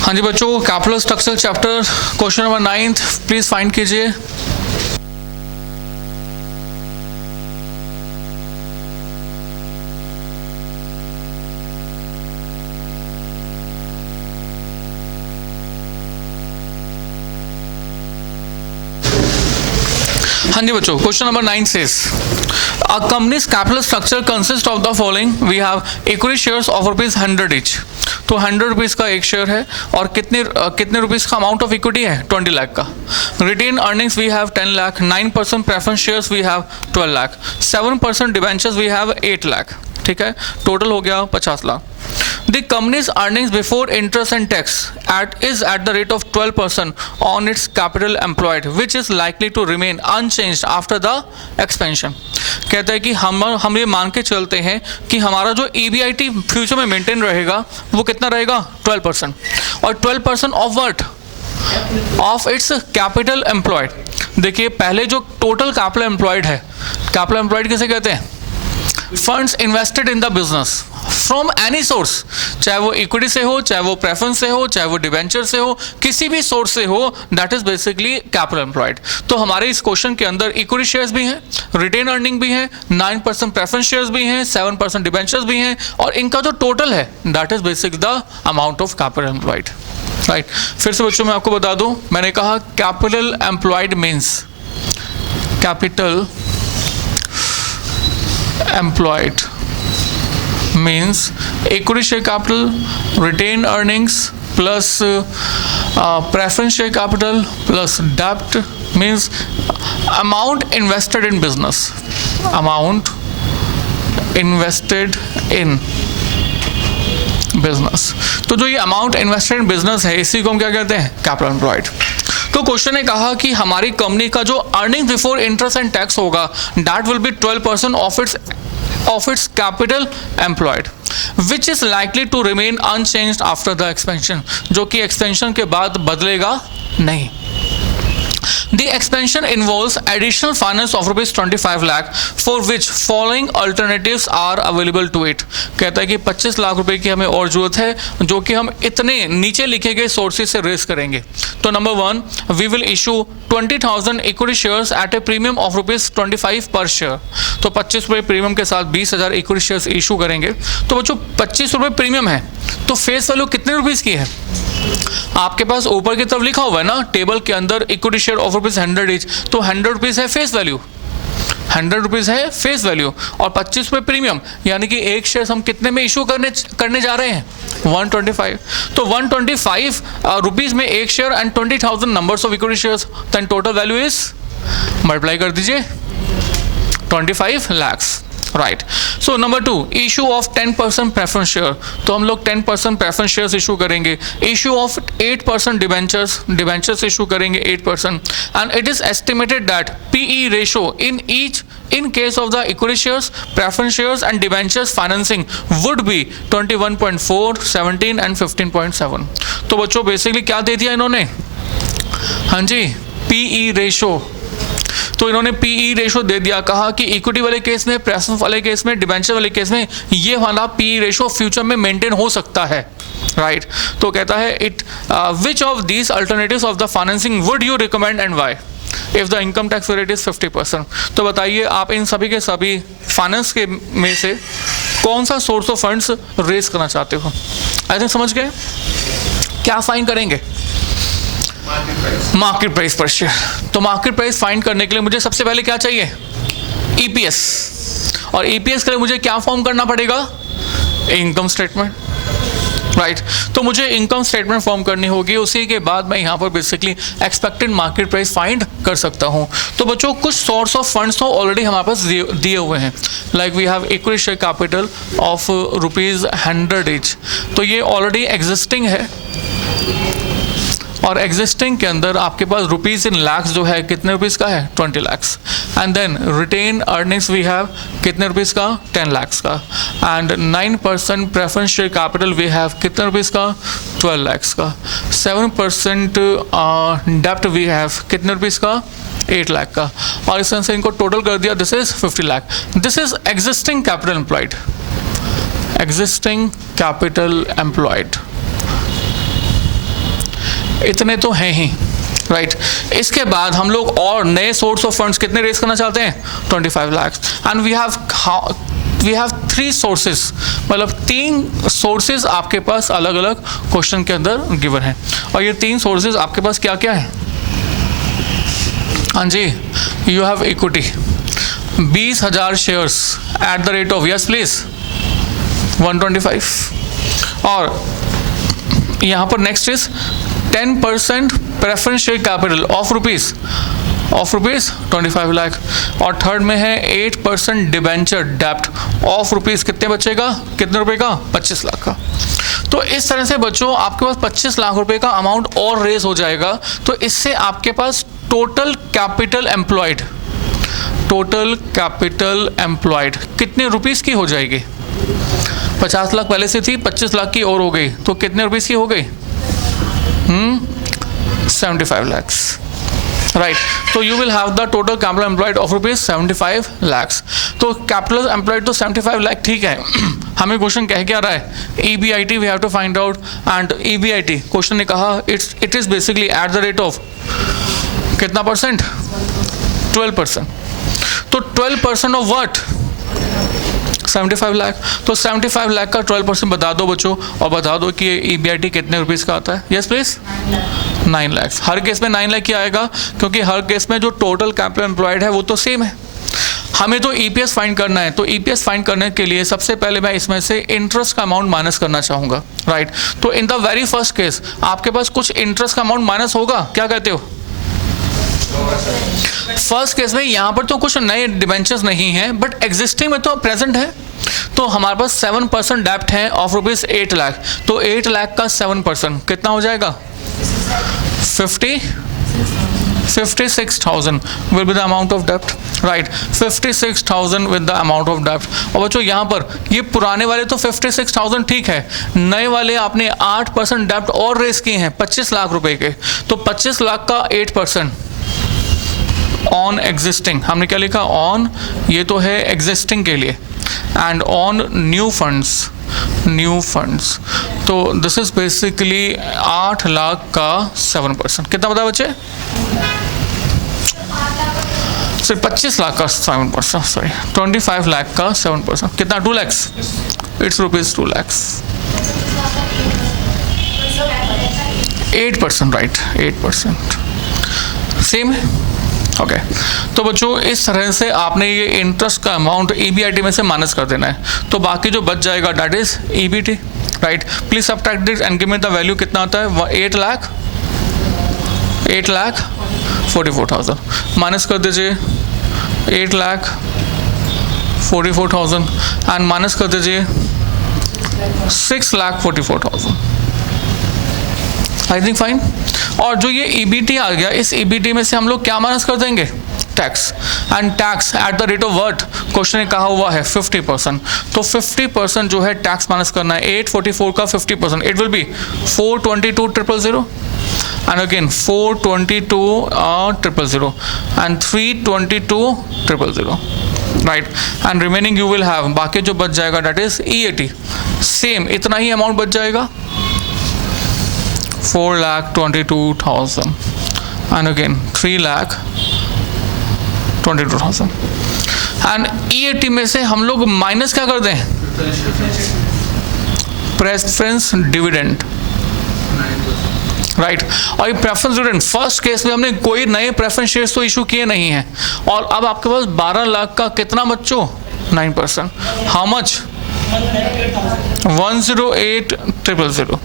हाँ जी बच्चों, capital structure chapter question number 9 please find कीजिए। हाँ जी बच्चों, question number 9 says a company's capital structure consists of the following। we have equity shares of ₹100 each। तो 100 रुपीज़ का एक शेयर है, और कितने रुपीज़ का अमाउंट ऑफ इक्विटी है? 20 लाख का। Retain earnings we have 10 lakh, 9% preference shares we have 12 lakh, 7% debentures we have 8 lakh. ठीक है, टोटल हो गया 50 lakh. The company's earnings before interest and tax is at the rate of 12% on its capital employed, which is likely to remain unchanged after the expansion। कहता है कि हम ये मान के चलते हैं कि हमारा जो EBIT फ्यूचर में मेंटेन रहेगा वो कितना रहेगा? 12%। और 12% of what? Of its capital employed. देखिए पहले जो टोटल कैपिटल एम्प्लॉयड है, कैपिटल एम्प्लॉयड किसे कहते हैं? Funds invested in the business from any source, चाहे वो इक्विटी से हो, चाहे वो प्रेफरेंस से हो, चाहे वो डिवेंचर से हो, किसी भी सोर्स से हो, that is basically capital employed. तो हमारे इस क्वेश्चन के अंदर इक्विटी शेयर्स भी हैं, रिटेन अर्निंग भी है, 9% प्रेफरेंस शेयर्स भी हैं, 7% डिवेंचर्स भी हैं, और इनका जो टोटल है that is basic the amount of capital employed, right. फिर से बच्चों मैं आपको बता दूं, मैंने कहा capital employed means capital employed means equity share capital, retained earnings plus preference share capital plus debt means amount invested in business, amount invested in business। तो जो ये amount invested in business है इसी को हम क्या कहते हैं? capital employed। तो क्वेश्चन ने कहा कि हमारी कंपनी का जो earning before interest and tax होगा that will be 12% of its capital employed which is likely to remain unchanged after the expansion, जो कि एक्सपेंशन के बाद बदलेगा नहीं। The expansion involves additional finance of rupees 25 lakh for which following alternatives are available to it। कहता है कि 25 लाख रुपए की हमें और जरूरत है जो कि हम इतने नीचे लिखे गए सोर्सेज से रेस करेंगे। तो number 1, we will issue 20,000 equity shares at a premium of rupees 25 per share. तो 25 रुपये प्रीमियम के साथ 20,000 इक्विटी शेयर्स इशू करेंगे। तो बच्चों 25 रुपये प्रीमियम है तो फेस वैल्यू कितने रुपीज़ की है? आपके पास ऊपर की तरफ लिखा हुआ है ना टेबल के अंदर equity share of rupees 100 each, तो 100 रुपीज़ है फेस वैल्यू, 100 रुपीज़ है फेस वैल्यू, और 25 रुपये प्रीमियम, यानी कि एक शेयर हम कितने में इशू करने जा रहे हैं? 125। तो 125 रुपीज़ में एक share and 20,000 numbers of equity shares, then total value is, multiply कर दीजिए, 25 lakhs, right. So number 2, issue of 10% preference share. तो हम लोग 10% प्रेफरेंस शेयर्स इशू करेंगे। इशू ऑफ 8% डिबेंचर्स इशू करेंगे 8%, and it is estimated that PE ratio in case of the equity shares, preference shares and debentures financing would be 21.4, 17 and 15.7। तो बच्चों basically क्या दे दिया इन्होंने? हाँ जी, पीई रेशो। तो इन्होंने पीई रेशो दे दिया, कहा कि इक्विटी वाले केस में, प्रेफरेंस वाले केस में, डिबेंचर वाले केस में ये वाला पीई रेशो फ्यूचर में मेंटेन हो सकता है, राइट। तो कहता है it which of these alternatives of the financing would you recommend and why if the income tax rate is 50%। तो बताइए आप इन सभी के सभी फाइनेंस के में से कौन सा सोर्स ऑफ फंड्स रेज करना चाहते हो? आई थिंक समझ गए। क्या फाइन करेंगे? Market price per share. तो मार्केट प्राइस फाइंड करने के लिए मुझे सबसे पहले क्या चाहिए? ईपीएस। और ईपीएस के लिए मुझे क्या फॉर्म करना पड़ेगा? Income statement, right. तो मुझे इनकम स्टेटमेंट फॉर्म करनी होगी, उसी के बाद मैं यहाँ पर basically expected market price find कर सकता हूँ। तो बच्चों कुछ सोर्स ऑफ फंड्स तो ऑलरेडी हमारे पास दिए हुए हैं, like we have equity share capital of rupees 100 each. तो ये ऑलरेडी एग्जिस्टिंग है, और एग्जिस्टिंग के अंदर आपके पास रुपीज़ इन लैक्स जो है कितने रुपीज़ का है? 20 lakhs। And then retain earnings we have कितने रुपीज़ का? 10 lakhs का। And 9% preference share capital we have कितने रुपीज़ का? 12 lakhs का। 7% डेप्ट वी हैव कितने रुपीज़ का? 8 लाख का। और इस तरह से इनको टोटल कर दिया, this is 50 lakh. This is existing capital employed, existing capital employed. इतने तो हैं ही, राइट। इसके बाद हम लोग और नए सोर्स ऑफ फंड्स कितने रेज करना चाहते हैं? 25 lakh. And we have 3 sources, मतलब 3 सोर्सेज आपके पास अलग अलग क्वेश्चन के अंदर गिवन है। और ये 3 सोर्सेज आपके पास क्या क्या है? हाँ जी, you have equity 20,000 shares at the rate of, yes please, 125। और यहाँ पर next is 10% preference share capital of rupees 25 lakh. और थर्ड में है 8% डिबेंचर डेप्ट ऑफ रुपीज़ कितने बचेगा? कितने रुपए का? 25 लाख का। तो इस तरह से बच्चों आपके पास 25 लाख रुपए का अमाउंट और रेज हो जाएगा। तो इससे आपके पास टोटल कैपिटल एम्प्लॉयड कितने रुपीज़ की हो जाएगी? 50 लाख पहले से थी, 25 लाख की और हो गई, तो कितने रुपीज़ की हो गई? 75 lakhs, राइट। तो you will have the total capital employed of rupees 75 lakhs। तो कैपिटल एम्प्लॉयड तो 75 लाख ठीक है। हमें क्वेश्चन कह क्या रहा है, EBIT we have to find out, and EBIT question ने कहा it is basically at the rate of कितना परसेंट, 12%। तो 12% ऑफ व्हाट, 75 लाख। तो 75 लाख का 12% बता दो बच्चों, और बता दो कि EBIT कितने रुपीज़ का आता है। Yes please, 9 lakh. Her case में 9 लाख ही आएगा, क्योंकि हर केस में जो टोटल कैपिटल एम्प्लॉयड है वो तो सेम है। हमें तो EPS फाइंड करना है। तो EPS फाइंड करने के लिए सबसे पहले मैं इसमें से इंटरेस्ट का अमाउंट माइनस करना चाहूँगा, राइट। तो इन द वेरी फर्स्ट केस आपके पास कुछ इंटरेस्ट का अमाउंट माइनस होगा, क्या कहते हो? फर्स्ट केस में यहाँ पर तो कुछ नए डिबेंचर्स नहीं हैं, बट एग्जिस्टिंग में तो प्रेजेंट है। तो हमारे पास 7% डेप्ट है ऑफ रुपीज 8 लाख। तो 8 लाख का 7% कितना हो जाएगा, 56,000 will be the amount of debt, right? 56,000 with the amount of debt। और बच्चों यहाँ पर ये पुराने वाले तो 56,000 ठीक है, नए वाले आपने 8% डेप्ट और रेस किए हैं 25 लाख रुपए के। तो 25 लाख का 8% ऑन एग्जिस्टिंग, हमने क्या लिखा, ऑन, ये तो है एग्जिस्टिंग के लिए, एंड ऑन न्यू फंड्स, तो दिस इज बेसिकली 8 लाख का 7%। कितना बता बच्चे, सिर्फ 25 लाख का 7%, सॉरी 25 लाख का 7%, कितना, 2 lakhs, it's rupees 2 lakhs। 8%, right, 8% same है, ओके। तो बच्चों इस तरह से आपने ये इंटरेस्ट का अमाउंट EBIT में से माइनस कर देना है। तो बाकी जो बच जाएगा that is EBT, right. Please subtract this and give me the value, कितना आता है, 8,44,000 माइनस कर दीजिए 8,44,000 एंड माइनस कर दीजिए 6,44,000। I think fine. और जो ये EBT आ गया, इस EBT में से हम लोग क्या माइनस कर देंगे, tax, and tax at the rate of what, question ने कहा हुआ है 50%। तो 50% जो है टैक्स माइनस करना है। 844 का 50%, it will be 422,000 and again 422,000 and 322,000, right? and remaining you will have, बाकी जो बच जाएगा that is EAT, सेम इतना ही अमाउंट बच जाएगा 4,22,000 and again 3,22,000 and EAT में से हम लोग माइनस क्या कर दें, प्रेफरेंस डिविडेंड, राइट। और ये प्रेफरेंस डिविडेंड फर्स्ट केस में हमने कोई नए प्रेफरेंस शेयर्स तो इशू किए नहीं हैं, और अब आपके पास 12 लाख का कितना बच्चों, 9%, how much, 108,000।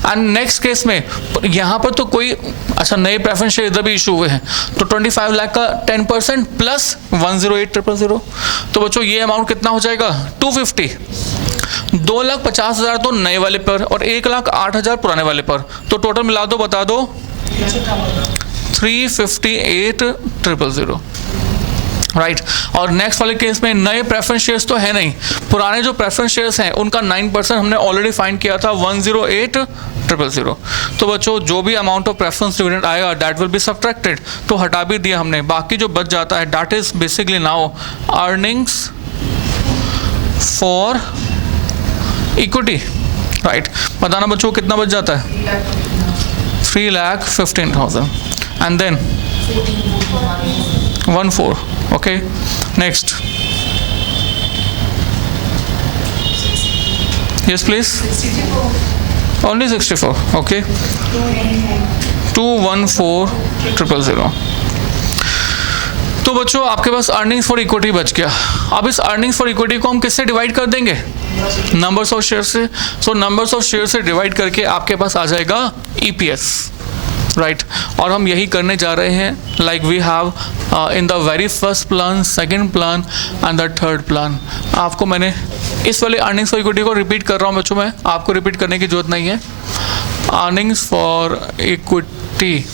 And next case में यहाँ पर तो कोई, अच्छा नए प्रेफरेंस शेयर इधर भी इशू हुए हैं, तो 25 लाख का 10% प्लस 108,000। तो बच्चों ये अमाउंट कितना हो जाएगा, 250। 2,50,000 तो नए वाले पर और 1,08,000 पुराने वाले पर, तो टोटल मिला दो, बता दो 358,000, राइट। और नेक्स्ट वाले केस में नए प्रेफरेंस शेयर्स तो है नहीं, पुराने जो प्रेफरेंस शेयर्स हैं उनका 9% हमने ऑलरेडी फाइंड किया था 108,000। तो बच्चों जो भी अमाउंट ऑफ प्रेफरेंस डिविडेंड आएगा दैट विल बी सब्ट्रैक्टेड, तो हटा भी दिया हमने। बाकी जो बच जाता है that is basically now earnings for equity, right. बताना बच्चों कितना बच जाता है, 3,15,000 and then 14, okay. Next, yes please, only 64, okay. 214,000। तो बच्चों आपके पास अर्निंग्स फॉर इक्विटी बच गया। अब इस अर्निंग्स फॉर इक्विटी को हम किससे डिवाइड कर देंगे, नंबर्स ऑफ शेयर से। सो नंबर्स ऑफ शेयर से डिवाइड करके आपके पास आ जाएगा EPS, राइट। और हम यही करने जा रहे हैं, like we have in the very first plan, second plan and the third plan. आपको मैंने इस वाले अर्निंग्स फॉर इक्विटी को रिपीट कर रहा हूँ बच्चों, मैं आपको रिपीट करने की जरूरत नहीं है। Earnings for equity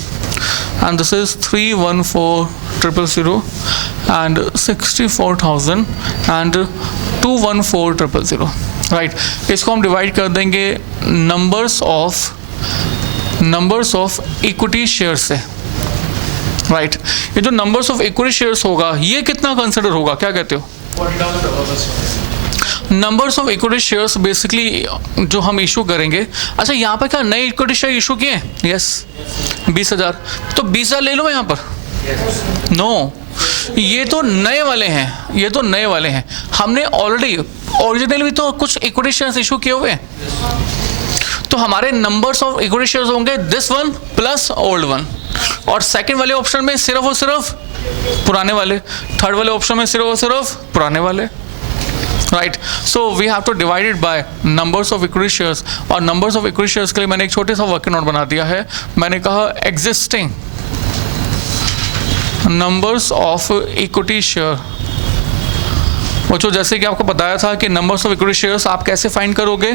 and this is 314,000 and 64,000 and 214,000, right. इसको हम डिवाइड कर देंगे नंबर्स ऑफ इक्विटी शेयर से, राइट। ये जो नंबर्स ऑफ इक्विटी शेयर्स होगा ये कितना कंसिडर होगा, क्या कहते हो? Numbers of equity shares basically जो हम इशू करेंगे। अच्छा यहाँ पर क्या नए इक्विटी शेयर इशू किए? यस 20,000, तो 20,000 ले लो यहाँ पर। नो ये तो नए वाले हैं, ये तो नए वाले हैं। हमने ऑलरेडी ओरिजिनल भी तो कुछ इक्विटी शेयर्स इशू किए हुए हैं, तो हमारे नंबर्स ऑफ इक्विटी शेयर्स होंगे this one plus old one. और सेकंड वाले ऑप्शन में सिर्फ और सिर्फ पुराने वाले, थर्ड वाले ऑप्शन में सिर्फ और सिर्फ पुराने वाले, right. So we have to divide it by numbers of equity shares. और नंबर्स ऑफ इक्विटी शेयर्स के लिए मैंने एक छोटे सा वर्किंग नोट बना दिया है। मैंने कहा existing numbers of equity share. बच्चों जैसे कि आपको बताया था कि नंबर्स ऑफ इक्विटी शेयर्स आप कैसे फाइंड करोगे?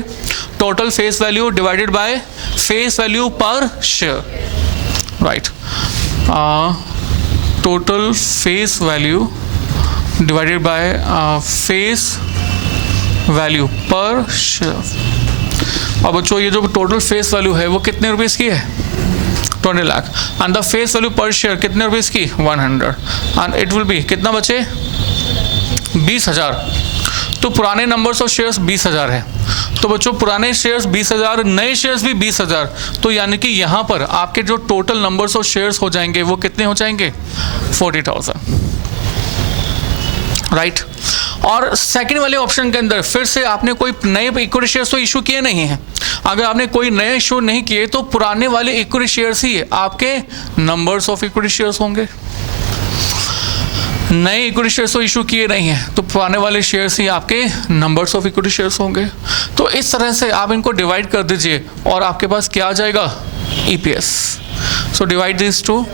Total face value divided by face value per share, right. Total face value divided by face value per share. अब बच्चों ये जो टोटल फेस वैल्यू है वो कितने रुपीस की है? 20 lakh. And the face value per share कितने रुपीस की? 100। एंड इट विल बी कितना बचे? 20,000। तो पुराने नंबर्स ऑफ शेयर्स 20,000 है। तो बच्चों पुराने शेयर्स 20,000, नए शेयर्स भी 20,000। तो यानी कि यहाँ पर आपके जो टोटल नंबर्स ऑफ शेयर्स हो जाएंगे वो कितने हो जाएंगे? 40,000, राइट। और सेकंड वाले ऑप्शन के अंदर फिर से आपने कोई नए इक्विटी शेयर्स तो इशू किए नहीं हैं। अगर आपने कोई नए इशू नहीं किए तो पुराने वाले इक्विटी शेयर्स ही आपके नंबर्स ऑफ इक्विटी शेयर्स होंगे। नए इक्विटी शेयर्स तो इशू किए नहीं हैं तो पुराने वाले शेयर्स ही आपके नंबर्स ऑफ इक्विटी शेयर्स होंगे। तो इस तरह से आप इनको डिवाइड कर दीजिए और आपके पास क्या आ जाएगा? EPS। So divide this to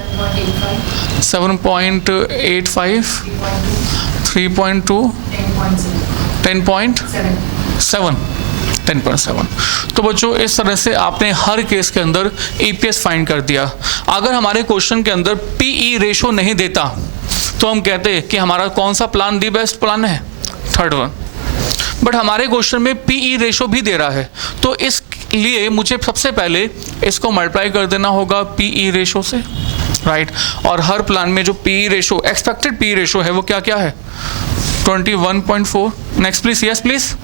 7.85, 3.2, 10.7, 10.7। तो बच्चों इस तरह से आपने हर केस के अंदर EPS फाइंड कर दिया। अगर हमारे क्वेश्चन के अंदर PE रेशो नहीं देता तो हम कहते हैं कि हमारा कौन सा प्लान दी बेस्ट प्लान है? Third one. बट हमारे क्वेश्चन में PE रेशो भी दे रहा है, तो इसलिए मुझे सबसे पहले इसको मल्टीप्लाई कर देना होगा PE रेशो से, राइट। और हर प्लान में जो PE ratio, expected PE ratio है वो क्या क्या है? 21.4। Next please, yes please.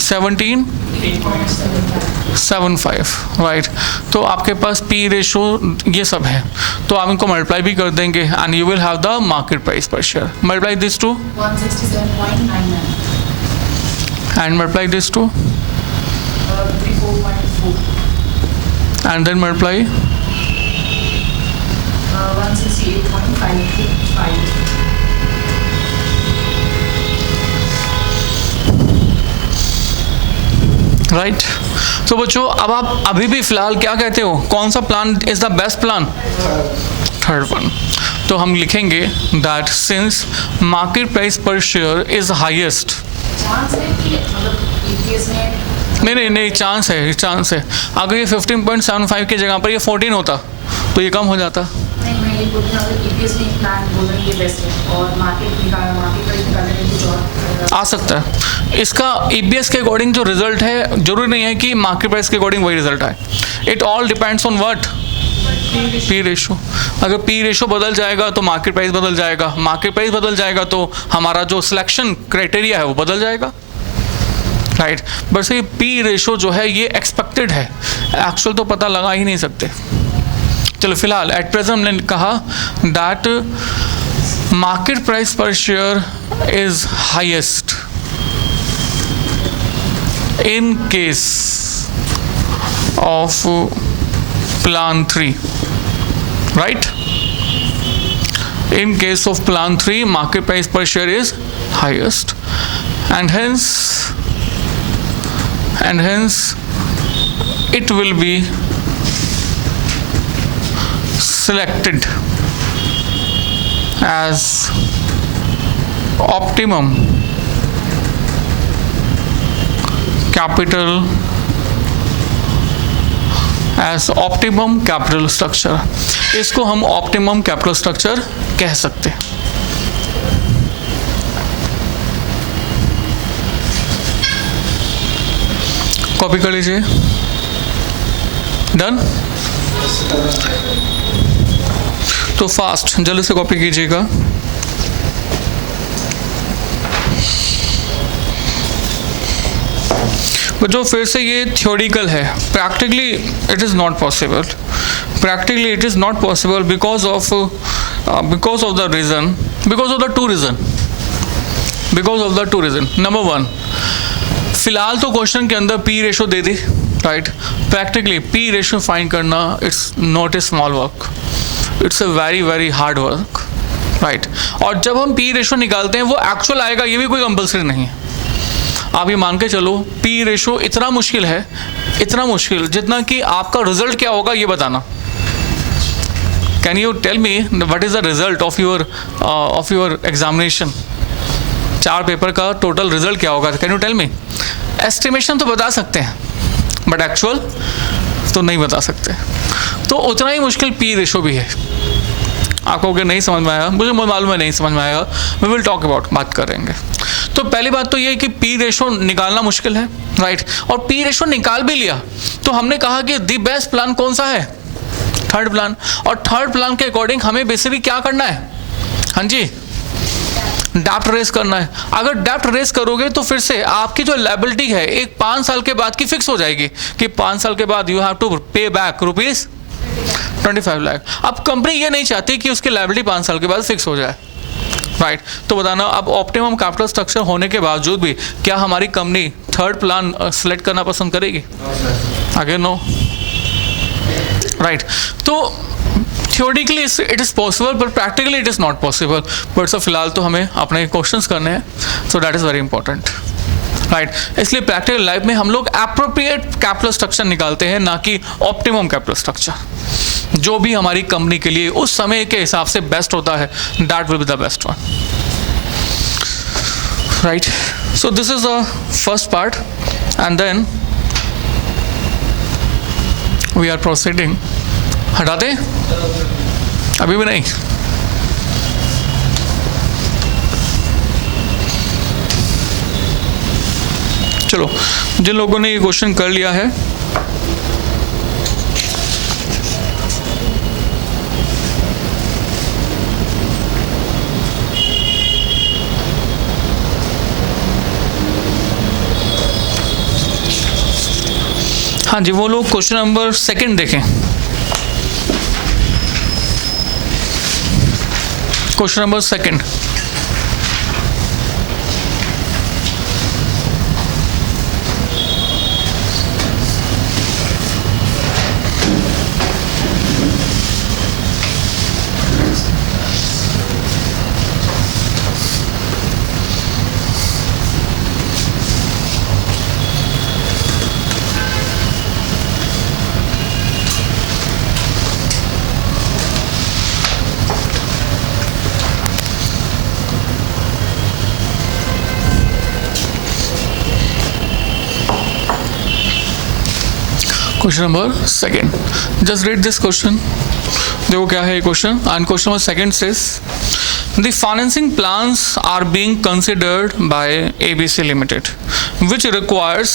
17.75, right. तो आपके पास PE रेशो ये सब है, तो आप इनको मल्टीप्लाई भी कर देंगे and you will have the market price per share. Multiply this to 167.99 and multiply this to 34.4 and then multiply 168.5. Right. तो बच्चों अब आप अभी भी फिलहाल क्या कहते हो, कौन सा plan is the best plan? Third one. तो हम लिखेंगे that since market price per share is highest. Chance है कि मतलब EPS में नहीं चांस है, चांस है। अगर ये 15.75 की जगह पर ये 14 होता तो ये कम हो जाता। नहीं, मैं ये बोल रही हूँ अगर EPS में प्लान बोल रहे हैं ये बेस्ट है और मार्केट प्राइस निकालने में कुछ और आ सकता है। इसका EPS के अकॉर्डिंग जो रिजल्ट है जरूरी नहीं है कि मार्केट प्राइस के अकॉर्डिंग वही रिजल्ट आए। It all depends on what? P ratio. अगर P रेशो बदल जाएगा तो मार्केट प्राइस बदल जाएगा, मार्केट प्राइस बदल जाएगा तो हमारा जो सिलेक्शन क्राइटेरिया है वो बदल जाएगा, राइट। बस ये P रेशो जो है ये एक्सपेक्टेड है, एक्चुअल तो पता लगा ही नहीं सकते। चलो फिलहाल एट प्रेजेंट हमने कहा that market price per share is highest in case of plan 3, right? In case of plan 3 market price per share is highest and hence it will be selected as optimum capital structure. इसको हम optimum capital structure कह सकते हैं। Copy कर लीजिए। Done. तो fast जल्दी से कॉपी कीजिएगा। बच्चों फिर से ये थ्योरिटिकल है, practically it is not possible. Practically it is not possible because of the reason, because of the two reason. Number one, फिलहाल तो क्वेश्चन के अंदर पी रेशो दे दी, right. Practically P ratio find करना it's not a small work, it's a very very hard work, right. और जब हम पी रेशो निकालते हैं वो एक्चुअल आएगा ये भी कोई कंपल्सरी नहीं है। आप ये मान के चलो पी रेशो इतना मुश्किल है, इतना मुश्किल जितना कि आपका रिजल्ट क्या होगा ये बताना। Can you tell me what is the result of your examination? 4 paper का टोटल रिजल्ट क्या होगा? Can you tell me? Estimation तो बता सकते हैं बट एक्चुअल तो नहीं बता सकते। तो उतना ही मुश्किल पी रेशो भी है। आपको अगर नहीं समझ में आया, मुझे मालूम है नहीं समझ में आएगा, वी विल टॉक अबाउट, बात करेंगे। तो पहली बात तो ये है कि पी रेशो निकालना मुश्किल है, राइट। और पी रेशो निकाल भी लिया तो हमने कहा कि दी बेस्ट प्लान कौन सा है? Third plan. और थर्ड प्लान के अकॉर्डिंग हमें बेसिकली क्या करना है? हाँ जी, डेप्ट रेस करना है। अगर डेप्ट रेस करोगे तो फिर से आपकी जो लायबिलिटी है एक 5 साल के बाद की फिक्स हो जाएगी कि 5 साल के बाद यू हैव टू पे बैक ₹25 लाख। अब कंपनी ये नहीं चाहती कि उसकी लायबिलिटी 5 साल के बाद फिक्स हो जाए, राइट। तो बताना, अब ऑप्टिमम कैपिटल स्ट्रक्चर होने के बावजूद भी क्या हमारी कंपनी थर्ड प्लान सेलेक्ट करना पसंद करेगी? आगे नो, राइट। तो theoretically it is possible but practically it is not possible. But sir फिलहाल तो हमें अपने क्वेश्चंस करने हैं, so that is very important, right. इसलिए प्रैक्टिकल लाइफ में हम लोग एप्रोप्रिएट कैपिटल स्ट्रक्चर निकालते हैं, ना कि ऑप्टिमम कैपिटल स्ट्रक्चर। जो भी हमारी कंपनी के लिए उस समय के हिसाब से बेस्ट होता है, that will be the best one, right. So this is the first part and then we are proceeding. हटा दें? अभी भी नहीं? चलो, जिन लोगों ने ये क्वेश्चन कर लिया है हाँ जी, वो लोग क्वेश्चन नंबर 2 देखें। Question number 2। Question number 2, just read this question. देखो क्या है ये question. And question number 2 says the financing plans are being considered by ABC Limited which requires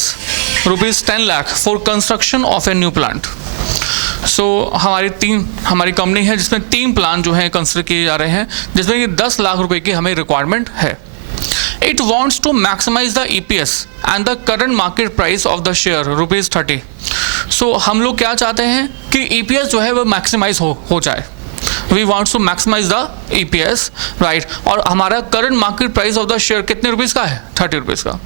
₹10 lakh for construction of a new plant. सो हमारी company है जिसमें 3 plan जो हैं consider किए जा रहे हैं, जिसमें कि 10 लाख रुपए की हमें रिक्वायरमेंट है। It wants to maximize the EPS and the current market price of the share ₹30. So हम लोग क्या चाहते हैं कि EPS जो है वो मैक्सिमाइज हो जाए। We want to maximize the EPS, right? और हमारा current market price of the share कितने रुपीस का है? ₹30 का।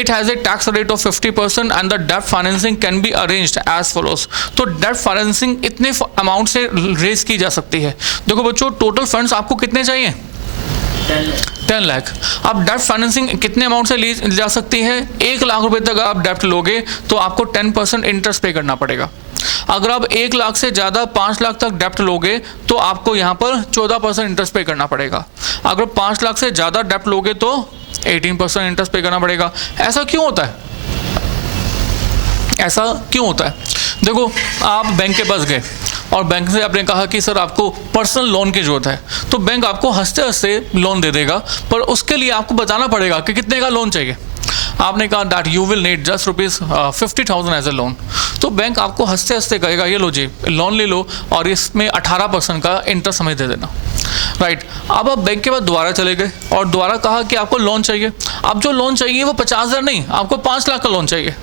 It has a tax rate of 50% and the debt financing can be arranged as follows. तो debt financing इतने amount से raise की जा सकती है। देखो बच्चों, टोटल फंड्स आपको कितने चाहिए? 10 लाख। अब डेप्ट फाइनेंसिंग कितने अमाउंट से ली जा सकती है? 1 लाख रुपए तक आप डेप्ट लोगे तो आपको 10% इंटरेस्ट पे करना पड़ेगा। अगर आप 1 लाख से ज़्यादा 5 लाख तक डेप्ट लोगे तो आपको यहाँ पर 14% इंटरेस्ट पे करना पड़ेगा। अगर 5 लाख से ज़्यादा डेप्ट लोगे तो 18% इंटरेस्ट पे करना पड़ेगा। ऐसा क्यों होता है? ऐसा क्यों होता है? देखो, आप बैंक के पास गए और बैंक से आपने कहा कि सर आपको पर्सनल लोन की ज़रूरत है, तो बैंक आपको हंसते हंसते लोन दे देगा, पर उसके लिए आपको बताना पड़ेगा कि कितने का लोन चाहिए। आपने कहा that you will need just ₹50,000 as a loan, तो बैंक आपको हंसते हंसते कहेगा ये लो जी लोन ले लो और इसमें 18% का इंटरेस्ट हमें दे देना, राइट। अब आप बैंक के बाद दोबारा चले गए और दोबारा कहा कि आपको लोन चाहिए। अब जो लोन चाहिए वो 50,000 नहीं, आपको 5 लाख का लोन चाहिए।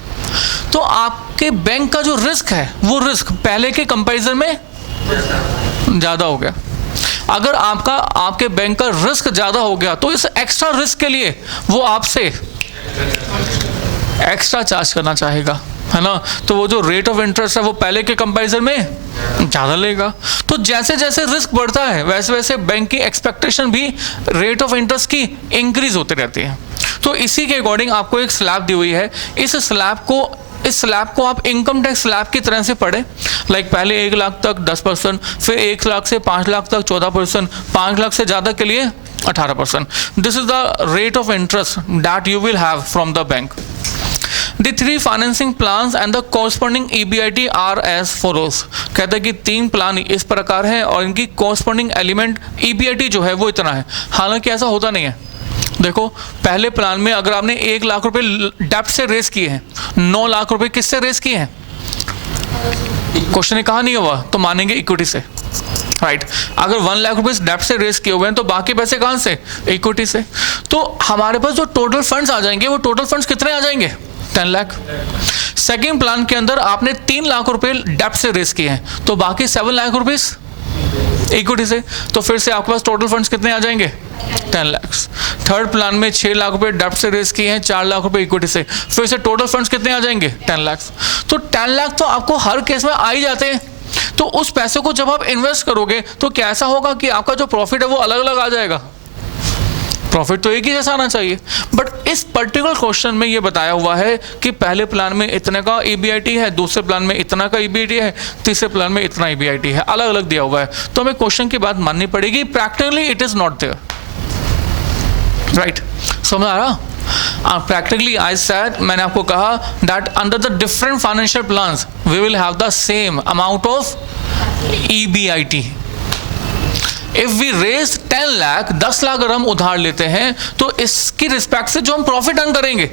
तो आपके बैंक का जो रिस्क है वो रिस्क पहले के कंपैरिजन में ज़्यादा हो गया। अगर आपके बैंक का रिस्क ज़्यादा हो गया तो इस एक्स्ट्रा रिस्क के लिए वो आपसे एक्स्ट्रा चार्ज करना चाहेगा, है ना। तो वो जो रेट ऑफ इंटरेस्ट है वो पहले के कंपैरिजन में ज़्यादा लेगा। तो जैसे जैसे रिस्क बढ़ता है वैसे वैसे बैंक की एक्सपेक्टेशन भी रेट ऑफ इंटरेस्ट की इंक्रीज होती रहती है। तो इसी के अकॉर्डिंग आपको एक स्लैब दी हुई है। इस स्लैब को आप इनकम टैक्स स्लैब की तरह से पढ़े। लाइक पहले 1 लाख तक 10%, फिर 1 लाख से 5 लाख तक 14%, 5 लाख से ज़्यादा के लिए 18%। This is the rate of interest that you will have from the bank. The 3 financing plans and the corresponding EBIT are as follows। कहते हैं कि 3 प्लान इस प्रकार हैं और इनकी corresponding एलिमेंट EBIT जो है वो इतना है। हालांकि ऐसा होता नहीं है। देखो पहले प्लान में अगर आपने 1 लाख रुपए डेप्ट से रेस किए हैं, 9 लाख रुपए किससे रेस किए हैं, क्वेश्चन ने कहा नहीं हुआ तो मानेंगे इक्विटी से, राइट। अगर 1 लाख रुपए डेप्ट से रेस किए हुए हैं तो बाकी पैसे कहाँ से, इक्विटी से। तो हमारे पास जो टोटल फंड्स आ जाएंगे वो टोटल फंड्स कितने आ जाएंगे, 10 लाख। सेकेंड प्लान के अंदर आपने 3 लाख रुपए डेप्ट से रेस किए हैं तो बाकी 7 लाख रुपीस इक्विटी से, तो फिर से आपके पास टोटल फंड्स कितने आ जाएंगे, 10 लाख। थर्ड प्लान में 6 लाख रुपए डेप्ट से रेस किए हैं, 4 लाख रुपए इक्विटी से, फिर से टोटल फंड्स कितने आ जाएंगे, 10 लाख। तो 10 लाख तो आपको हर केस में आ ही जाते हैं। तो उस पैसे को जब आप इन्वेस्ट करोगे तो क्या ऐसा होगा कि आपका जो प्रॉफिट है वो अलग अलग आ जाएगा, प्रॉफिट तो एक ही जैसा आना चाहिए। बट इस पर्टिकुलर क्वेश्चन में ये बताया हुआ है कि पहले प्लान में इतने का EBIT है, दूसरे प्लान में इतना का EBIT है, तीसरे प्लान में इतना EBIT है, अलग अलग दिया हुआ है। तो हमें क्वेश्चन की बात माननी पड़ेगी, practically it is not there, right. समझ आ रहा। प्रैक्टिकली आई सेड, मैंने आपको कहा that under the different financial plans we will have the same amount of EBIT। If we raise 10 lakh, 10 lakh अगर हम उधार लेते हैं तो इसकी रिस्पेक्ट से जो हम प्रॉफिट अर्न करेंगे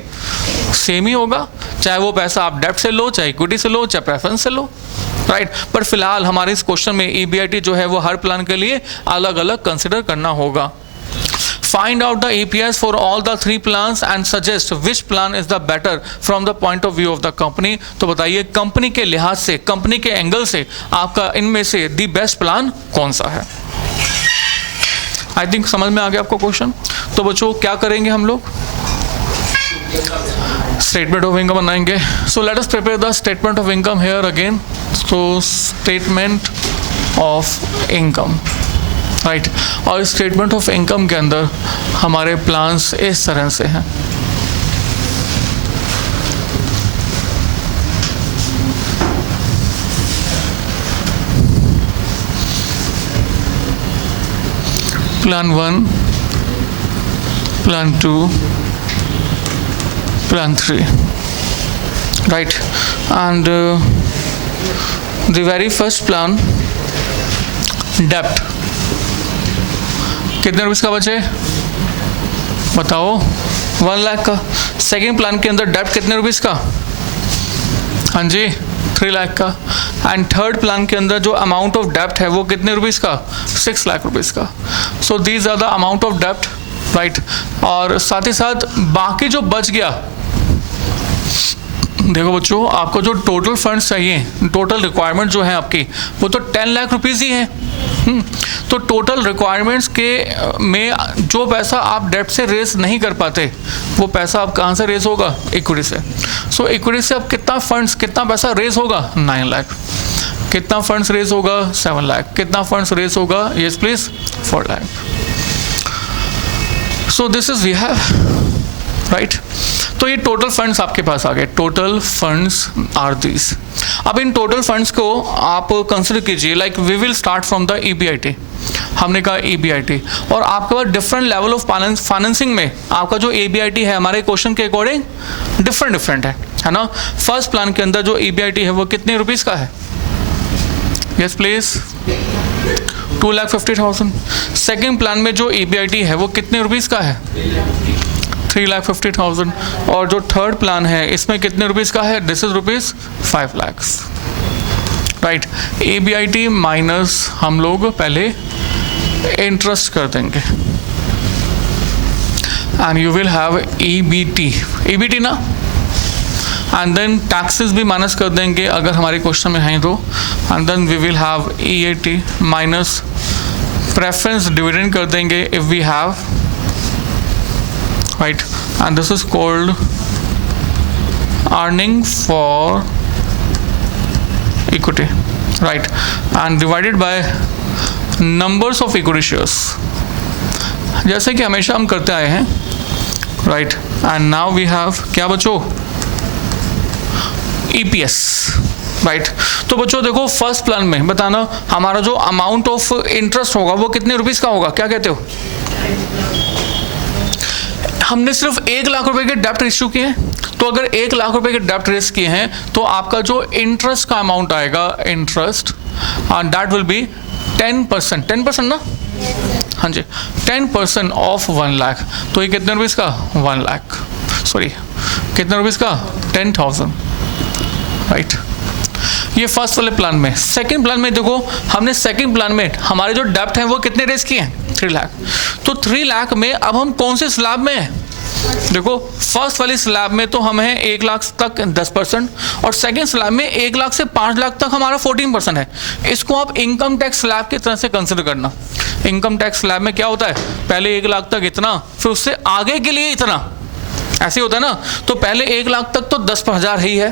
सेम ही होगा, चाहे वो पैसा आप डेब्ट से लो, चाहे इक्विटी से लो, चाहे प्रेफरेंस से लो, राइट। पर फिलहाल हमारे इस क्वेश्चन में EBIT जो है वो हर प्लान के लिए अलग अलग कंसिडर करना होगा। Find out the EPS for all the 3 plans and suggest which plan is the better from the point of view of the company। तो बताइए कंपनी के लिहाज से, कंपनी के एंगल से आपका इनमें से दी बेस्ट प्लान कौन सा है। आई थिंक समझ में आ गया आपको क्वेश्चन। तो बच्चों क्या करेंगे हम लोग, स्टेटमेंट ऑफ इनकम बनाएंगे। So let us prepare the statement of income here again. So statement of income, right. और स्टेटमेंट ऑफ इनकम के अंदर हमारे प्लान्स इस तरह से हैं। Plan 1, plan 2, plan 3, right. And the very first plan डेप्ट कितने रुपीस का बचे बताओ, 1 लाख का। सेकेंड प्लान के अंदर डेप्ट कितने रुपीस का, हाँ जी 3 लाख का। एंड थर्ड प्लान के अंदर जो अमाउंट ऑफ डेप्ट है वो कितने रुपीस का, 6 लाख रुपीस का। So these are the amount of डेप्ट, राइट। और साथ ही साथ बाकी जो बच गया, देखो बच्चों आपको जो टोटल फंड्स चाहिए, टोटल रिक्वायरमेंट जो है आपकी वो तो 10 लाख रुपीस ही है। तो टोटल रिक्वायरमेंट्स के में जो पैसा आप डेब्ट से रेस नहीं कर पाते वो पैसा आप कहाँ से रेस होगा, इक्विटी से। सो इक्विटी से अब कितना पैसा रेस होगा, 9 लाख। कितना फंड्स रेस होगा, 7 लाख। कितना फंड्स रेस होगा, yes please, 4 lakh. So this is we have, right. तो ये टोटल फंड्स आपके पास आ गए, टोटल फंड्स आर दिस। अब इन टोटल फंड्स को आप कंसिडर कीजिए, like we will start from the EBIT। हमने कहा EBIT, और आपके पास डिफरेंट लेवल ऑफ फाइनेंसिंग में आपका जो EBIT है हमारे क्वेश्चन के अकॉर्डिंग डिफरेंट है ना। फर्स्ट प्लान के अंदर जो EBIT है वो कितने रुपीस का है, यस प्लीज, 2,50,000। सेकेंड प्लान में जो EBIT है वो कितने रुपीस का है, 3,50,000। और जो थर्ड प्लान है इसमें कितने रुपीज़ का है? This is rupees 5 lakh, right. EBIT minus हम लोग पहले इंटरेस्ट कर देंगे and you will have EBT ना, एंड देन टैक्सेस भी माइनस कर देंगे अगर हमारे क्वेश्चन में हैं तो, and then we will have EAT minus preference dividend कर देंगे if we have, right, and this is called earning for equity, right, and divided by numbers of equity shares, जैसे कि हमेशा हम करते आए हैं, right. And now we have क्या बच्चों? EPS, right. तो बच्चों देखो फर्स्ट प्लान में बताना हमारा जो अमाउंट ऑफ इंटरेस्ट होगा वो कितने रुपीस का होगा, क्या कहते हो? हमने सिर्फ 1 लाख रुपए के डेप्ट इश्यू किए हैं, तो अगर 1 लाख रुपए के डेप्ट रेस किए हैं तो आपका जो इंटरेस्ट का अमाउंट आएगा, इंटरेस्ट दैट विल बी 10%, 10% ना, हाँ जी, 10% ऑफ 1 लाख। तो ये कितने रुपीस का? 1 लाख, सॉरी कितने रुपीस का? 10,000, राइट। ये फर्स्ट वाले प्लान में। सेकंड प्लान में देखो हमने सेकंड प्लान में हमारे जो डेप्ट हैं वो कितने रेस किए हैं? 3 लाख। तो 3 लाख में अब हम कौन से स्लैब में हैं? देखो फर्स्ट वाली स्लैब में तो हम हैं 1 लाख तक 10%, और सेकंड स्लैब में 1 लाख से 5 लाख तक हमारा 14% है। इसको आप इनकम टैक्स स्लैब की तरह से कंसिडर करना। इनकम टैक्स स्लैब में क्या होता है? पहले 1 लाख तक इतना, फिर उससे आगे के लिए इतना, ऐसे होता है ना। तो पहले 1 लाख तक तो 10,000 ही है,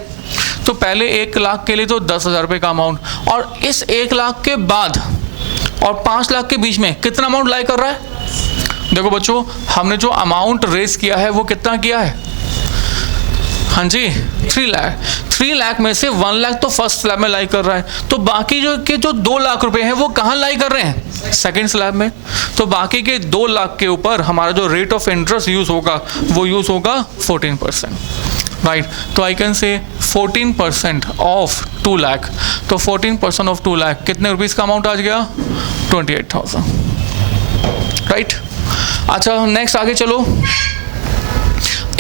तो पहले 1 लाख के लिए तो 10,000 रुपये का अमाउंट, और इस 1 लाख के बाद और 5 लाख के बीच में कितना अमाउंट लाई कर रहा है? देखो बच्चों हमने जो अमाउंट रेस किया है वो कितना किया है? हाँ जी 3 लाख। 3 लाख में से 1 लाख तो फर्स्ट स्लैब में लाई कर रहा है, तो बाकी जो 2 लाख रुपए हैं वो कहाँ लाई कर रहे हैं? सेकंड स्लैब में। तो बाकी के 2 लाख के ऊपर हमारा जो रेट ऑफ इंटरेस्ट यूज होगा वो यूज होगा 14%, राइट। तो I can say 14% of 2 lakh, तो 14% ऑफ 2 लाख कितने रुपीस का अमाउंट आ गया? 28,000, राइट। अच्छा नेक्स्ट आगे चलो।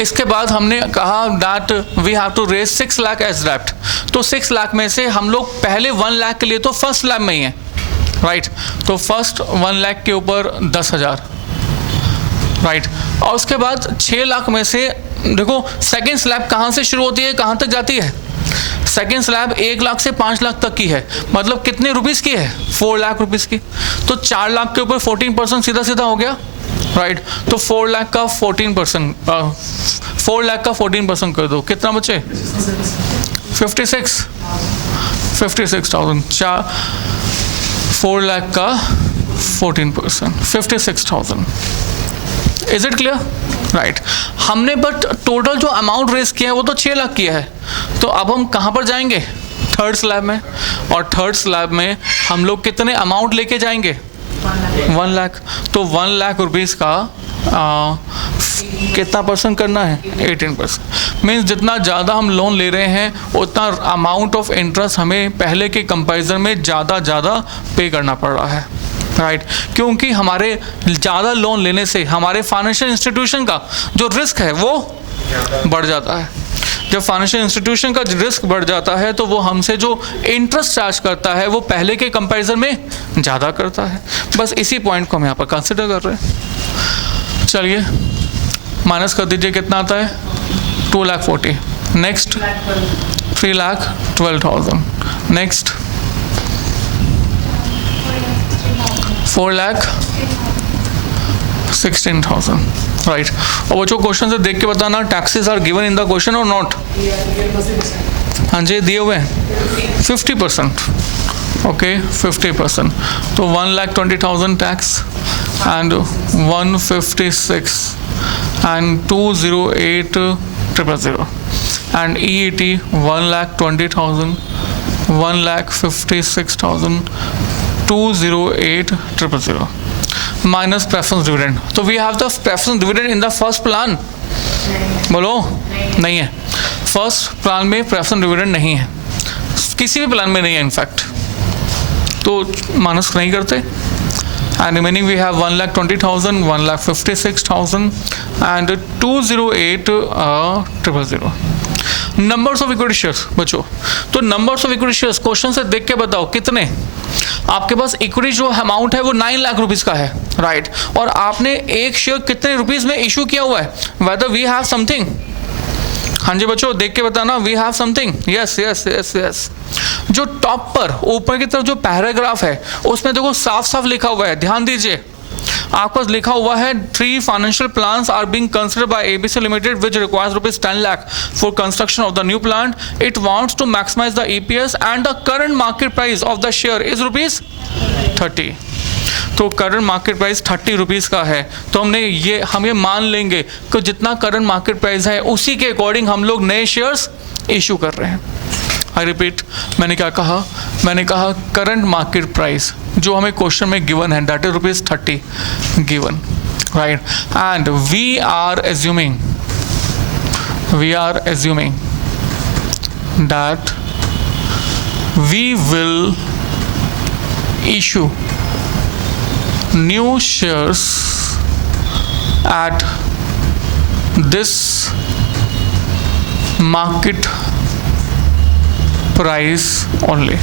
इसके बाद हमने कहा that we have to raise 6 lakh as डेप्ट। तो 6 लाख में से हम लोग पहले 1 लाख के लिए तो फर्स्ट स्लैब में ही है, राइट। तो फर्स्ट 1 लाख के ऊपर 10,000, राइट। और उसके बाद 6 लाख में से देखो सेकेंड स्लैब कहाँ से शुरू होती है, कहाँ तक जाती है? सेकेंड स्लैब 1 लाख से 5 लाख तक की है, मतलब कितने रुपीस की है? 4 लाख रुपीस की। तो 4 लाख के ऊपर 14% सीधा सीधा हो गया, राइट। तो 4 लाख का 14%, 4 लाख का 14% कर दो, कितना बचे? 56,000। 4 लाख का 14%, 56,000। Is it clear? राइट। हमने बट टोटल जो अमाउंट रेस किया है वो तो 6 लाख किया है, तो अब हम कहाँ पर जाएंगे? थर्ड स्लैब में। और थर्ड स्लैब में हम लोग कितने अमाउंट लेके जाएंगे? 1 लाख। तो 1 लाख रुपीज़ का कितना परसेंट करना है? 18%। मीन्स जितना ज़्यादा हम लोन ले रहे हैं उतना अमाउंट ऑफ इंटरेस्ट हमें पहले के कंपैरिजन में ज़्यादा पे करना पड़ रहा है, राइट। क्योंकि हमारे ज़्यादा लोन लेने से हमारे फाइनेंशियल इंस्टीट्यूशन का जो रिस्क है वो बढ़ जाता है। जब फाइनेंशियल इंस्टीट्यूशन का रिस्क बढ़ जाता है तो वो हमसे जो इंटरेस्ट चार्ज करता है वो पहले के कंपैरिजन में ज़्यादा करता है। बस इसी पॉइंट को हम यहाँ पर कंसिडर कर रहे हैं। चलिए माइनस कर दीजिए, कितना आता है? 2,40,000। नेक्स्ट 3,12,000। Next 4,16,000, right. और बच्चों क्वेश्चन से देख के बताना taxes are given in the question और नॉट? हाँ जी दिए हुए हैं 50%, ओके 50%। तो 1,20,000 tax and 156 and 208,000 and EAT 1,20,000, 1,56,000, 208,000 minus preference dividend. So we have the preference dividend in the first plan. बोलो नहीं है। फर्स्ट प्लान में प्रेफरेंस डिविडेंड नहीं है, किसी भी प्लान में नहीं है इनफैक्ट, तो माइनस नहीं करते and remaining we have 1,20,000, 1,56,000 and 208,000. Numbers of equity shares बच्चों, तो numbers of equity shares question से देख के बताओ कितने आपके पास इक्विटी जो अमाउंट है वो 9 लाख रुपीस का है, राइट? और आपने एक शेयर कितने रुपीस में इशू किया हुआ है? वेदर वी हैव समथिंग, हाँ जी बच्चों देख के बताना, we have something, yes yes yes yes. जो टॉप पर ऊपर की तरफ जो पैराग्राफ है उसमें देखो साफ साफ लिखा हुआ है, ध्यान दीजिए, आपके पास लिखा हुआ है 3 financial plans are being considered by ABC limited which requires rupees 10 lakh for construction of the new plant. It wants to maximise the EPS and the current market price of the share is rupees 30। तो current market price 30 rupees का है, तो हम ये मान लेंगे कि जितना करंट मार्केट प्राइस है उसी के अकॉर्डिंग हम लोग नए शेयर्स इशू कर रहे हैं। आई रिपीट, मैंने क्या कहा? मैंने कहा करंट मार्केट प्राइस जो हमें क्वेश्चन में गिवन है that is rupees 30 given, right? And we are assuming that we will issue new shares at this market price only।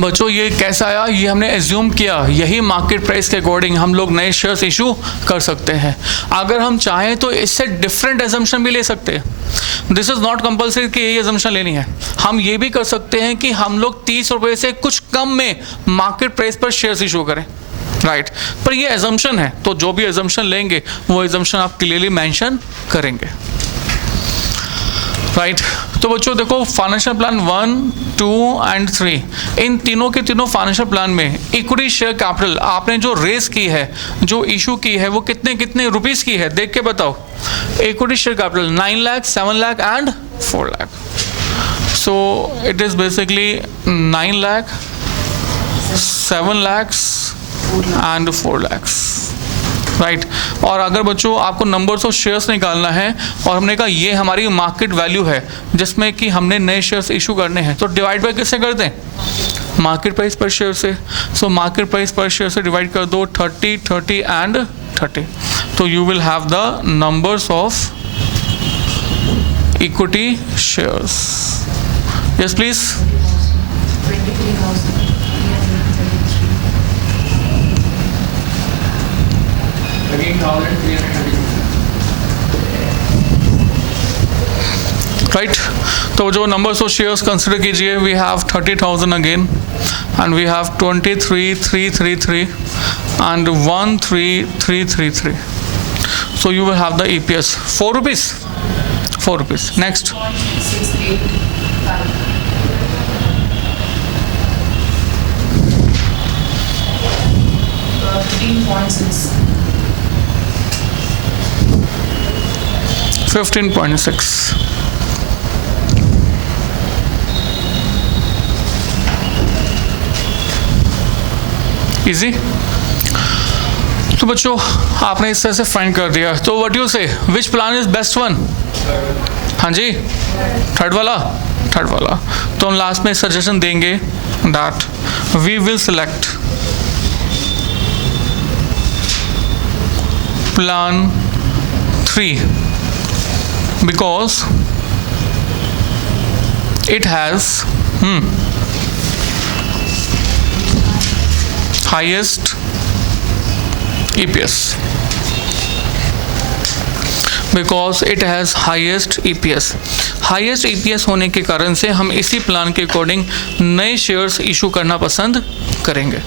बच्चों ये कैसा आया? ये हमने एज्यूम किया, यही मार्केट प्राइस के अकॉर्डिंग हम लोग नए शेयर्स इशू कर सकते हैं। अगर हम चाहें तो इससे डिफरेंट एजम्पशन भी ले सकते हैं, दिस इज नॉट कंपल्सरी कि यही एजम्पशन लेनी है। हम ये भी कर सकते हैं कि हम लोग 30 रुपये से कुछ कम में मार्केट प्राइस पर शेयर्स इशू करें, राइट? पर ये एजम्पशन है, तो जो भी एजम्पशन लेंगे वो एजम्पशन आप क्लियरली मेंशन करेंगे, राइट? तो बच्चों देखो फाइनेंशियल प्लान 1, 2 एंड 3, इन तीनों के तीनों फाइनेंशियल प्लान में इक्विटी शेयर कैपिटल आपने जो रेस की है, जो इशू की है, वो कितने कितने रुपीस की है देख के बताओ। Equity share capital 9 lakh, 7 lakh and 4 lakh. So it is basically 9 lakh, 7 lakhs and 4 lakhs, right? और अगर बच्चों आपको नंबर्स ऑफ शेयर्स निकालना है और हमने कहा ये हमारी मार्केट वैल्यू है जिसमें कि हमने नए शेयर्स इशू करने हैं, तो डिवाइड बाय किससे कर दें? मार्केट प्राइस पर शेयर से। So market price per share से डिवाइड कर दो 30, 30 एंड 30, तो you will have the numbers of equity shares. Yes please. 23,333। Right, तो जो नंबर्स ऑफ शेयर्स कंसिडर कीजिए, we have 30,000 again and we have 23,333 and 13,333। So you will have the EPS 4 rupees, 4 rupees. Next 15.6। Easy. तो बच्चों आपने इस तरह से find कर दिया, तो व्हाट यू से, विच प्लान इज बेस्ट वन? हाँ जी, थर्ड वाला, थर्ड वाला। तो हम लास्ट में सजेशन देंगे that we will select plan 3 because it has highest EPS, because it has highest EPS। Highest EPS होने के कारण से हम इसी प्लान के अकॉर्डिंग नए शेयर्स इशू करना पसंद करेंगे।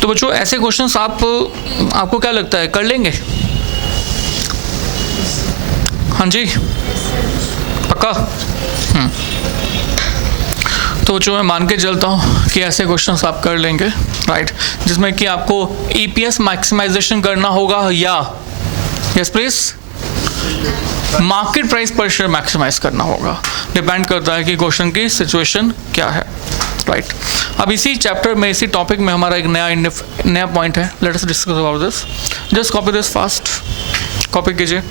तो बच्चों ऐसे क्वेश्चंस आपको क्या लगता है कर लेंगे? हाँ जी, पक्का? तो जो मैं मान के चलता हूँ कि ऐसे क्वेश्चंस आप कर लेंगे, राइट? जिसमें कि आपको EPS मैक्सिमाइजेशन करना होगा या yes please market price per share maximise करना होगा, डिपेंड करता है कि क्वेश्चन की सिचुएशन क्या है, राइट? अब इसी चैप्टर में, इसी टॉपिक में हमारा एक नया पॉइंट है, let us discuss about this. Just copy this fast, copy कीजिए।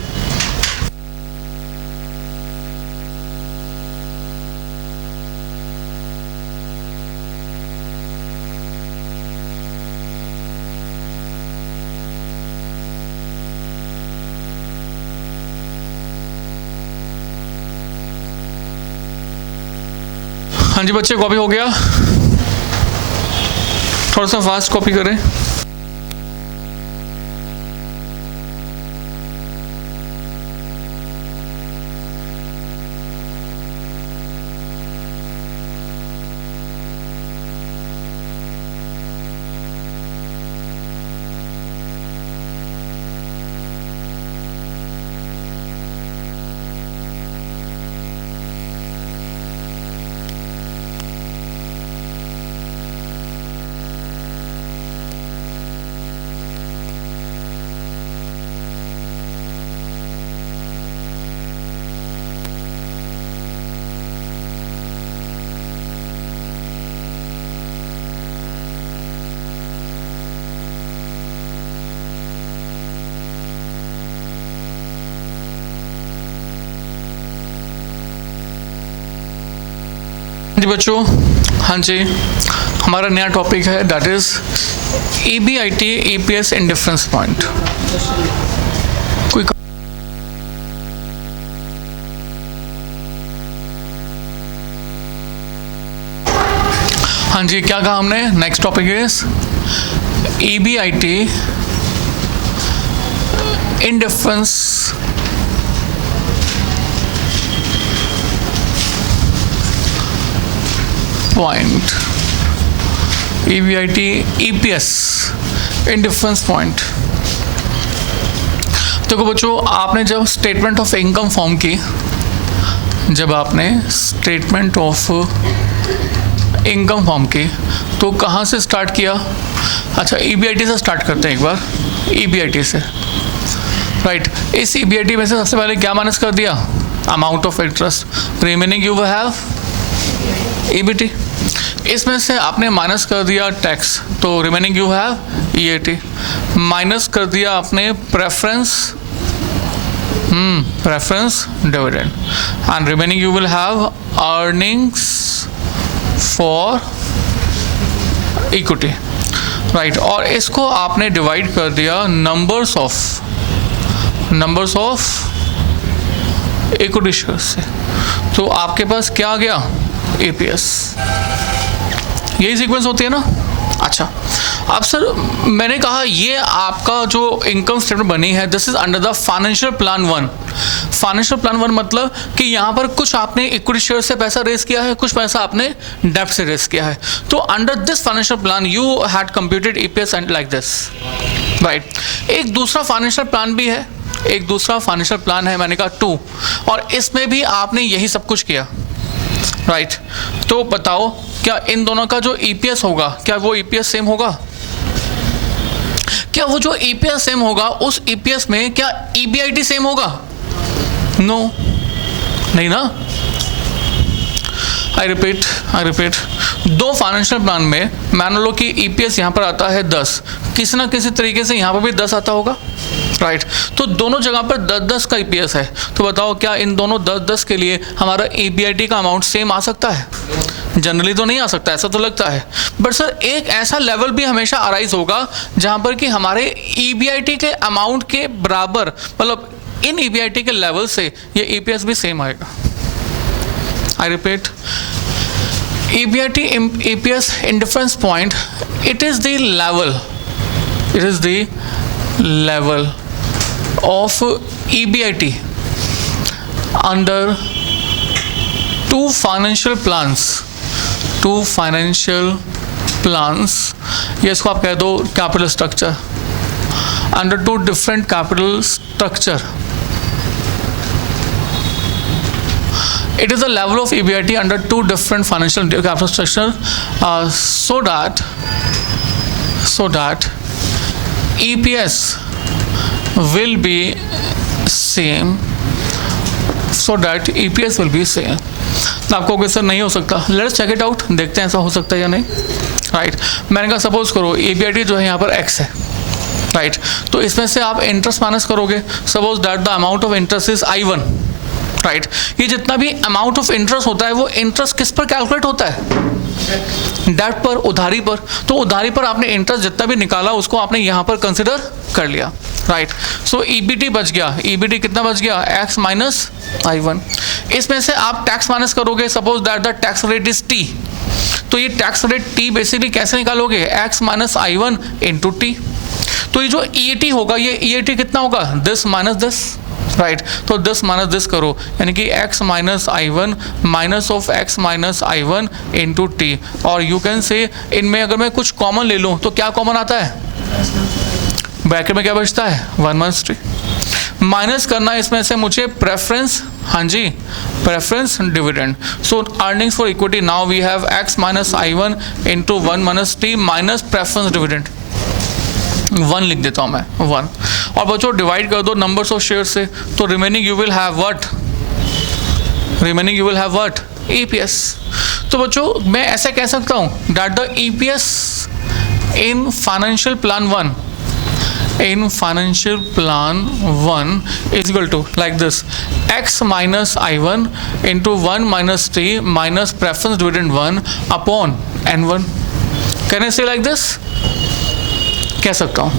हाँ जी बच्चे, कॉपी हो गया? थोड़ा सा फास्ट कॉपी करें। जी बच्चों, हाँ जी, हमारा नया टॉपिक है that is EBIT EPS in difference point. कोई हाँ जी, क्या कहा हमने? Next topic is EBIT in difference point, EBIT EPS in difference point. देखो बच्चों, आपने जब स्टेटमेंट ऑफ इनकम फॉर्म की, जब आपने स्टेटमेंट ऑफ इनकम फॉर्म की तो कहाँ से स्टार्ट किया? अच्छा, EBIT से स्टार्ट करते हैं एक बार, EBIT से, राइट। इस EBIT में से सबसे पहले क्या माइनस कर दिया? Amount of interest. Remaining you have EBT। इसमें से आपने माइनस कर दिया टैक्स, तो remaining you have EAT। Minus कर दिया आपने preference dividend, and remaining you will have earnings for equity, right. और इसको आपने डिवाइड कर दिया नंबर्स ऑफ इक्विटी शेयर्स से, तो आपके पास क्या आ गया? EPS। यही सीक्वेंस होती है ना? अच्छा, अब सर मैंने कहा ये आपका जो इनकम स्टेटमेंट बनी है, this is under the financial plan 1। Financial plan 1 मतलब कि यहाँ पर कुछ आपने इक्विटी शेयर से पैसा रेस किया है, कुछ पैसा आपने डेब्ट से रेस किया है। तो under this financial plan you had computed EPS and like this, right. एक दूसरा फाइनेंशियल प्लान भी है, एक दूसरा फाइनेंशियल प्लान है, मैंने कहा 2, और इसमें भी आपने यही सब कुछ किया, राइट। तो बताओ क्या इन दोनों का जो EPS होगा, क्या वो EPS सेम होगा? क्या वो जो EPS सेम होगा, उस EPS में क्या EBIT सेम होगा? नो, नहीं ना। आई रिपीट, दो फाइनेंशियल प्लान में मान लो कि EPS यहाँ पर आता है 10, किसी ना किसी तरीके से यहाँ पर भी 10 आता होगा, राइट। तो दोनों जगह पर 10-10 का EPS है, तो बताओ क्या इन दोनों 10-10 के लिए हमारा EBIT का अमाउंट सेम आ सकता है? जनरली तो नहीं आ सकता, ऐसा तो लगता है। बट सर एक ऐसा लेवल भी हमेशा अराइज होगा जहाँ पर कि हमारे EBIT के अमाउंट के बराबर, मतलब इन EBIT के लेवल से ये EPS भी सेम आएगा। I repeat, EBIT EPS in difference point, it is the level of EBIT under two financial plans, ये इसको आप कह दो capital structure, under two different capital structure. It is the level of EBIT under two different financial capital structure, so that EPS will be same. तो आपको कोई sir नहीं हो सकता, लेट्स चेक इट आउट, देखते हैं ऐसा हो सकता है या नहीं, राइट। मैंने कहा सपोज करो EBIT जो है यहाँ पर X है, राइट। तो इसमें से आप इंटरेस्ट माइनस करोगे, suppose that the amount of interest is I1, right. ये जितना भी अमाउंट ऑफ इंटरेस्ट होता है वो इंटरेस्ट किस पर कैलकुलेट होता है? डेट पर, उधारी पर। तो उधारी पर आपने इंटरेस्ट जितना भी निकाला उसको आपने यहाँ पर कंसिडर कर लिया, राइट। सो ईबीटी बच गया, ईबीटी कितना बच गया, x माइनस I1। इसमें से आप टैक्स माइनस करोगे, suppose that the tax rate is t, तो ये टैक्स रेट t बेसिकली कैसे निकालोगे, x minus I1 into T. तो ये जो EAT होगा, ये EAT कितना होगा, दिस माइनस दिस, राइट। तो दिस माइनस दिस करो, यानी कि x minus I1 minus of x minus I1 into T. और यू कैन से इनमें अगर मैं कुछ कॉमन ले लूँ तो क्या कॉमन आता है, ब्रैकेट में क्या बचता है, 1 माइनस टी। माइनस करना इसमें से मुझे प्रेफरेंस, हाँ जी, preference dividend. So earnings for equity now we have x minus I1 into 1 minus T minus preference dividend, 1 लिख देता हूँ मैं, 1। और बच्चों डिवाइड कर दो नंबर्स ऑफ शेयर से, तो remaining you will have what, remaining you will have what, EPS। तो बच्चों मैं ऐसे कह सकता हूँ that the EPS in financial plan 1, in financial plan 1 is equal to like this, x minus I1 into 1 minus t minus preference dividend 1 upon n1। Can I say like this? कह सकता हूँ।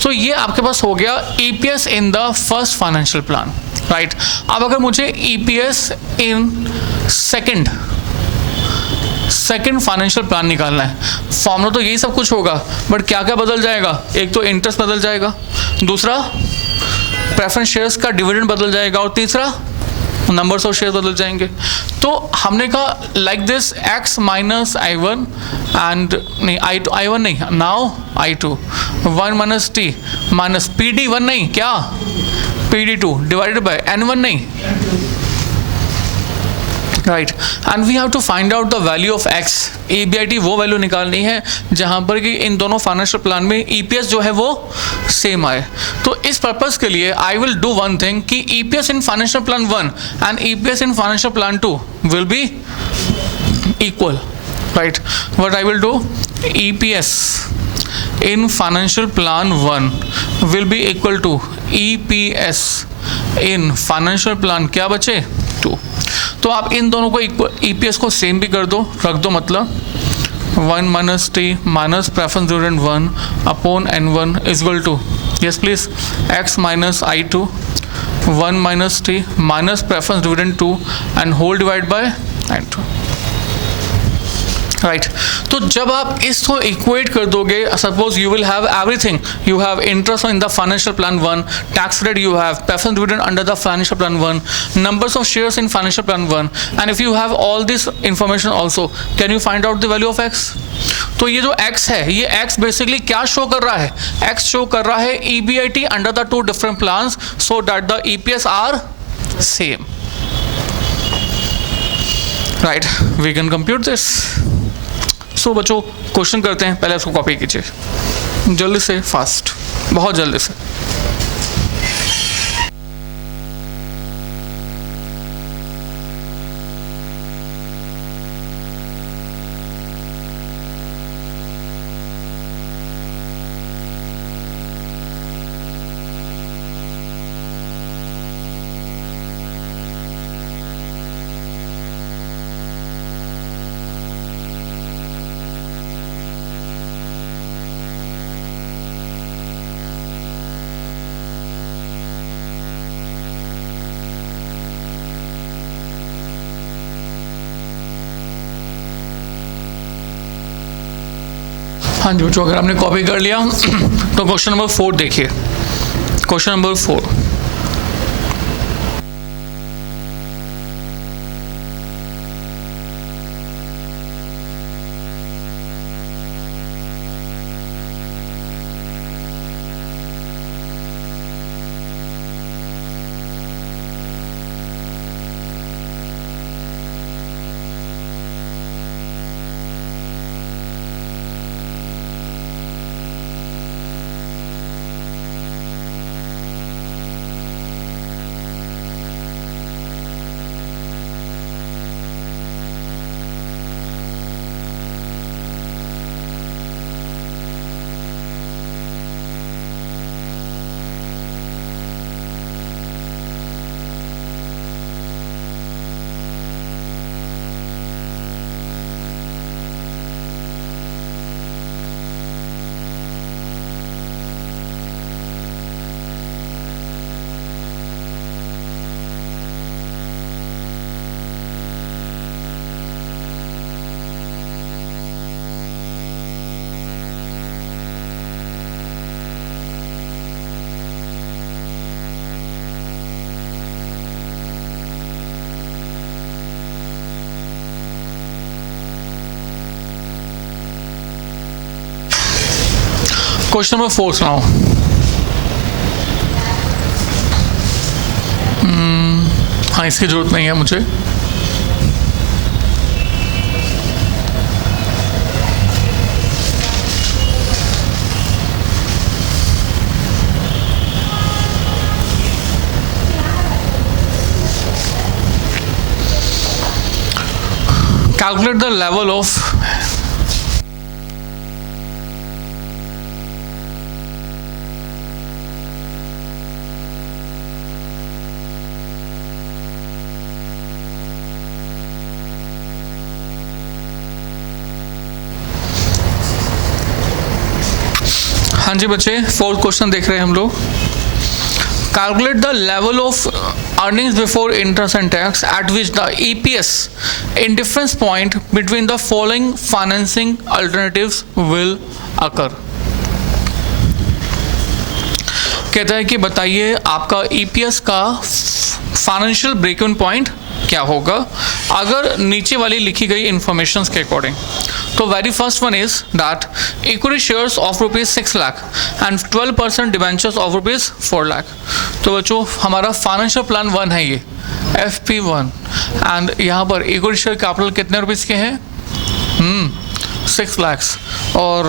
So ये आपके पास हो गया EPS in the first financial plan, right? अब अगर मुझे EPS in second financial plan निकालना है, फॉर्मूला तो यही सब कुछ होगा, बट क्या क्या बदल जाएगा, एक तो इंटरेस्ट बदल जाएगा, दूसरा प्रेफरेंस शेयर्स का डिविडेंड बदल जाएगा, और तीसरा नंबर्स ऑफ शेयर बदल जाएंगे। तो हमने कहा like this, x minus I1 and नहीं I1 नहीं, now I2 1 minus T minus PD1 नहीं, क्या PD2 डिवाइडेड बाय N1 नहीं, right. And we have to find out the value of x। EBIT वो वैल्यू निकालनी है जहाँ पर कि इन दोनों फाइनेंशियल प्लान में EPS जो है वो सेम आए। तो इस पर्पस के लिए I will do one thing कि EPS in financial plan 1 and EPS in financial plan 2 will be equal, right. What I will do, EPS in financial plan 1 will be equal to EPS in financial plan क्या बचे 2। तो आप इन दोनों को EPS को same भी कर दो, रख दो, मतलब 1 minus T minus preference dividend 1 upon N1 is equal to, yes please, x minus I2 1 minus T minus preference dividend 2 and whole divide by N2, right. तो जब आप इसको इक्वेट कर दोगे, suppose you will have everything, you have interest in the financial plan 1, tax rate you have, preference dividend under the financial plan 1, numbers of shares in financial plan 1, and if you have all this information also, can you find out the value of x? तो ये जो x है, ये x basically क्या show कर रहा है, x show कर रहा है EBIT under the 2 different plans so that the EPS are same, right? We can compute this. सो बच्चों क्वेश्चन करते हैं, पहले उसको कॉपी कीजिए जल्दी से, फास्ट, बहुत जल्दी से। हाँ जी बच्चों, अगर आपने कॉपी कर लिया तो क्वेश्चन नंबर 4 देखिए, क्वेश्चन नंबर 4। क्वेश्चन नंबर 4 सुनाओ। हाँ, इसकी जरूरत नहीं है मुझे। Calculate the level of हाँ जी बच्चे, 4th क्वेश्चन देख रहे हैं हम लोग। Calculate the level of earnings before interest and tax at which the EPS in difference point between the following financing alternatives will occur। कहता है कि बताइए आपका EPS का फाइनेंशियल ब्रेक इवन पॉइंट क्या होगा अगर नीचे वाली लिखी गई इंफॉर्मेशन के अकॉर्डिंग। तो very first one is that equity shares of rupees 6 lakh and 12% debentures of rupees 4 lakh. तो बच्चों हमारा फाइनेंशियल प्लान 1 है ये FP1 एंड यहाँ पर इक्विटी शेयर कैपिटल कितने रुपीज़ के हैं 6 लाख और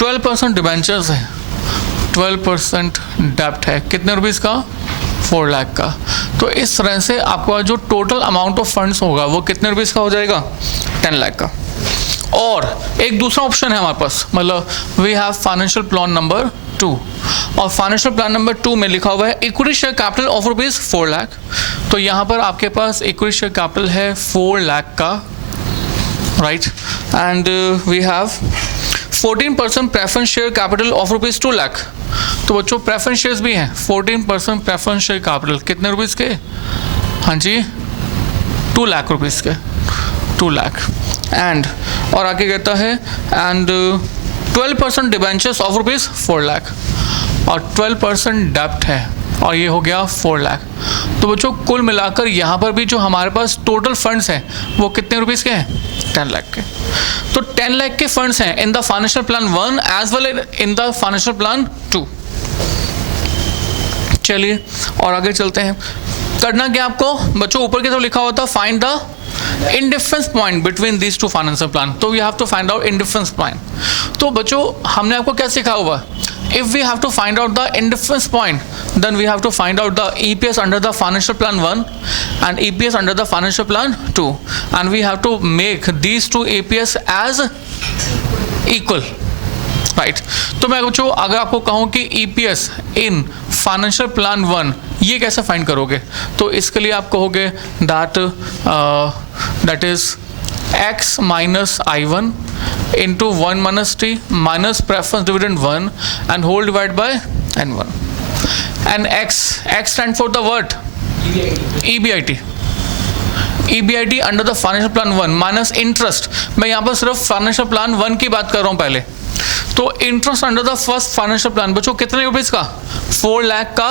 12% डिबेंचर्स है, 12% डेप्ट है कितने रुपीज़ का 4 लाख का। तो इस तरह से आपका जो टोटल अमाउंट ऑफ फंड्स होगा वो कितने रुपीज़ का हो जाएगा 10 लाख का। और एक दूसरा ऑप्शन है हमारे पास, मतलब we have financial plan number 2 और फाइनेंशियल प्लान नंबर 2 में लिखा हुआ है equity share capital of rupees 4 lakh. तो यहाँ पर आपके पास इक्विटी शेयर कैपिटल है 4 लाख का, right, and we have 14% preference share capital of rupees 2 lakh. तो बच्चों प्रेफरेंस शेयर्स भी हैं 14% प्रेफरेंस शेयर कैपिटल कितने रुपीज़ के, हाँ जी 2 लाख रुपीज़ के, 2 लाख। एंड और आगे कहता है and 12% debentures of rupees 4 lakh और 12% डेप्ट है और ये हो गया 4 लाख। तो बच्चों कुल मिलाकर यहाँ पर भी जो हमारे पास टोटल फंड्स हैं वो कितने रुपीज़ के हैं 10 लाख के। तो 10 लाख के फंड्स हैं in the financial plan 1 as well in the financial plan 2। चलिए और आगे चलते हैं। करना क्या आपको बच्चों, ऊपर की तरफ लिखा हुआ था find the indifference point between these two financial plan. तो we have to find out indifference point. तो बच्चों हमने आपको क्या सिखा हुआ, if we have to find out the indifference point then we have to find out the EPS under the financial plan 1 and EPS under the financial plan 2 and we have to make these two EPS as equal, right। तो मैं बच्चों अगर आपको कहूँ कि EPS in financial plan 1 ये कैसे find करोगे, तो इसके लिए आप कहोगे that is x minus I1 into 1 minus t minus preference dividend 1 and whole divided by n1 and x stand for the what EBIT under the financial plan 1 minus interest। मैं यहाँ पर सिर्फ फाइनेंशियल प्लान 1 की बात कर रहा हूँ पहले। तो interest under the first financial plan बच्चों कितने रुपीज़ का 4 लाख का,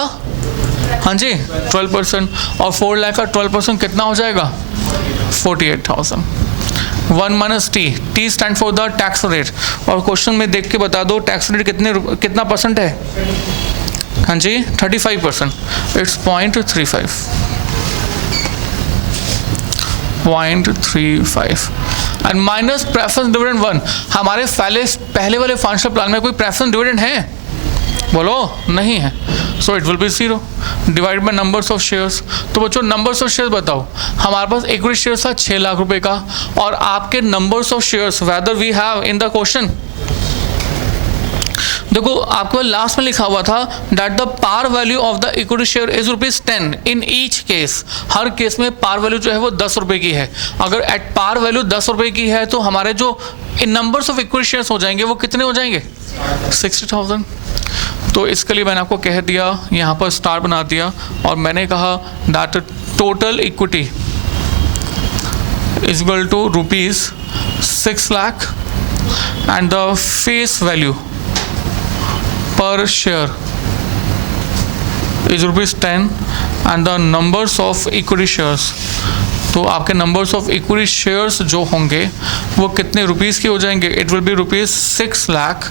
हाँ जी 12% और 4 लाख का 12% कितना हो जाएगा 48,000। 1 minus T stand for the tax rate और क्वेश्चन में देख के बता दो टैक्स रेट कितना परसेंट है, हाँ जी 35%, it's 0.35 and minus preference dividend 1। हमारे पहले वाले फाइनेंशियल प्लान में कोई प्रेफरेंस डिविडेंड है, बोलो नहीं है, so it will be 0 divide by numbers of shares. तो बच्चों नंबर्स ऑफ शेयर्स बताओ, हमारे पास इक्विटी शेयर्स था 6 लाख रुपए का और आपके numbers of shares whether we have in the question, देखो आपको लास्ट में लिखा हुआ था that the par value of the equity share is ₹10 in each case. हर केस में पार वैल्यू जो है वो 10 रुपए की है। अगर एट पार वैल्यू 10 रुपए की है तो हमारे जो इन नंबर्स ऑफ इक्विटी शेयर्स हो जाएंगे वो कितने हो जाएंगे 60,000। तो इसके लिए मैंने आपको कह दिया, यहाँ पर स्टार बना दिया और मैंने कहा that total equity is equal to ₹6 lakh and the face value per share is ₹10 and the numbers of equity shares, तो आपके numbers of equity shares जो होंगे वो कितने रुपीस के हो जाएंगे, it will be ₹6 lakh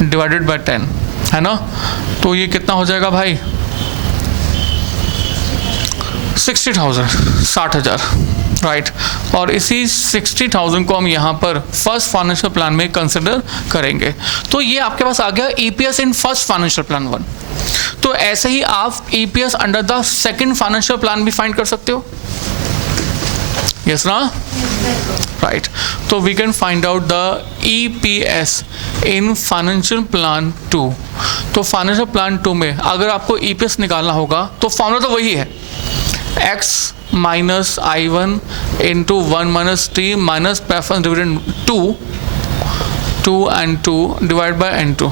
divided by 10, है ना। तो ये कितना हो जाएगा भाई, 60,000, 60,000, राइट। और इसी 60,000 को हम यहाँ पर फर्स्ट फाइनेंशियल प्लान में कंसिडर करेंगे। तो ये आपके पास आ गया EPS in first financial plan 1। तो ऐसे ही आप EPS under the second financial plan भी फाइंड कर सकते हो, यस ना, राइट। तो we can find out the EPS in financial plan 2। तो फाइनेंशियल प्लान 2 में अगर आपको ईपीएस निकालना होगा तो फॉर्मूला तो वही है, x minus I1 into 1 minus T minus preference dividend 2 and 2 divide by N2।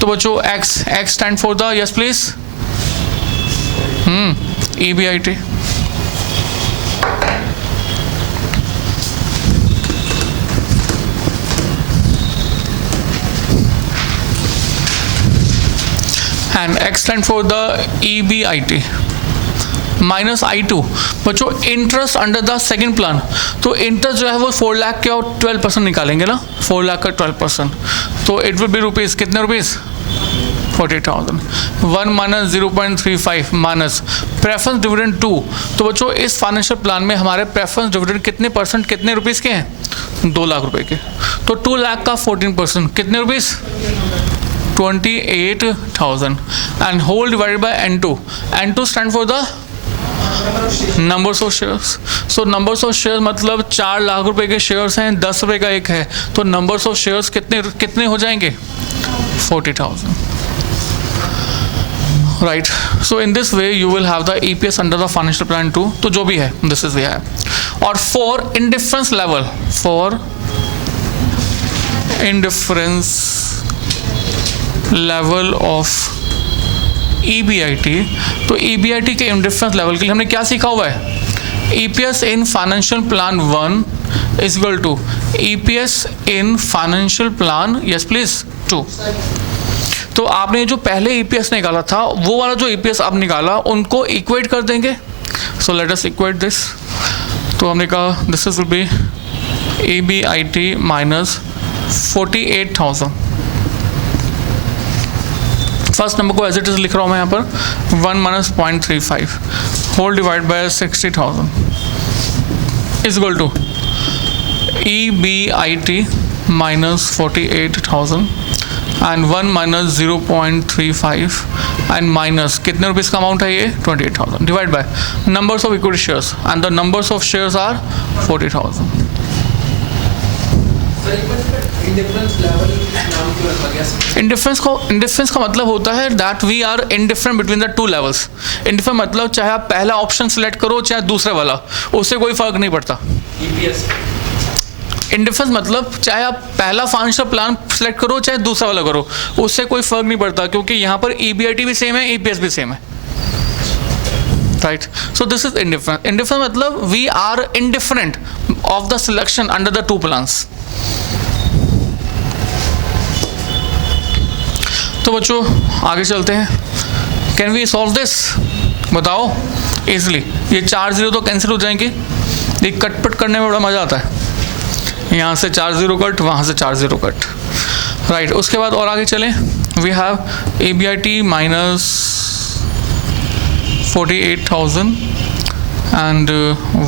तो बच्चों x stand for the, yes please, EBIT। and x stand for the EBIT minus I2। बच्चों interest under the second plan, तो interest जो है वो 4 लाख के और 12% निकालेंगे ना, 4 लाख का 12%, तो इट विल बी रुपीज़, कितने rupees, 40,000। 1 minus 0.35 minus preference dividend 2। तो बच्चों इस फाइनेंशियल प्लान में हमारे प्रेफरेंस डिविडेंड कितने परसेंट, कितने रुपीज़ के हैं, 2 लाख रुपए के। तो 2 लाख का 14%, कितने rupees, 28,000 and whole divided by N2. N2 stand for the numbers of shares. So numbers of shares मतलब 4 लाख रुपए के शेयर्स हैं, 10 रुपए का एक है, तो numbers of shares कितने हो जाएंगे, 40,000, right. So in this way you will have the EPS under the financial plan 2। तो जो भी है this is the है। और for indifference level, for indifference level of EBIT, तो EBIT के इंडिफरेंस लेवल के लिए हमने क्या सीखा हुआ है, EPS in financial plan 1 is equal to EPS in financial plan, yes please, 2। तो आपने जो पहले EPS निकाला था वो वाला जो EPS आप निकाला उनको इक्वेट कर देंगे। So let us equate this. तो हमने कहा this is will be EBIT minus 48,000। First number को एज इट इज लिख रहा हूँ मैं यहाँ पर, 1 minus 0.35 whole divide by 60,000 is equal to EBIT minus 48,000 and 1 minus 0.35 and minus कितने रुपीज़ का अमाउंट है ये, 28,000 divide by numbers of equity shares and the numbers of shares are 40,000। Indifference का मतलब होता है that we are indifferent between the two levels. Indifferent मतलब चाहे आप पहला ऑप्शन सेलेक्ट करो चाहे दूसरे वाला, उससे कोई फर्क नहीं पड़ता। इंडिफरेंस मतलब चाहे आप पहला फाइनेंशियल प्लान सेलेक्ट करो चाहे दूसरा वाला करो, उससे कोई फर्क नहीं पड़ता, क्योंकि यहाँ पर EBIT भी सेम है, EPS भी सेम है, right. So this is indifference. Indifference मतलब we are indifferent of the selection under the two plans. तो बच्चों आगे चलते हैं, कैन वी सॉल्व दिस, बताओ इजली। ये 4 0 तो कैंसिल हो जाएंगे, ये कटपट करने में बड़ा मज़ा आता है, यहाँ से 4 0 कट, वहाँ से 4 0 कट, राइट। उसके बाद और आगे चलें, we have EBIT minus 48,000 and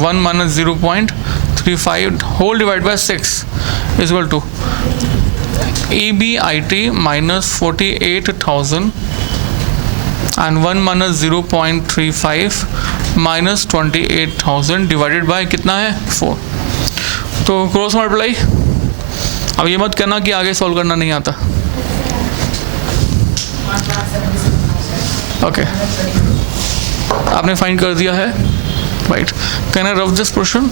1 minus 0.35 whole divide by 6 is equal to EBIT minus 48,000 and 1 minus 0.35 minus 28,000 divided by कितना है, 4। तो क्रॉस मल्टीप्लाई। अब ये मत कहना कि आगे सॉल्व करना नहीं आता, ओके। आपने फाइंड कर दिया है, right. Can I rough this portion?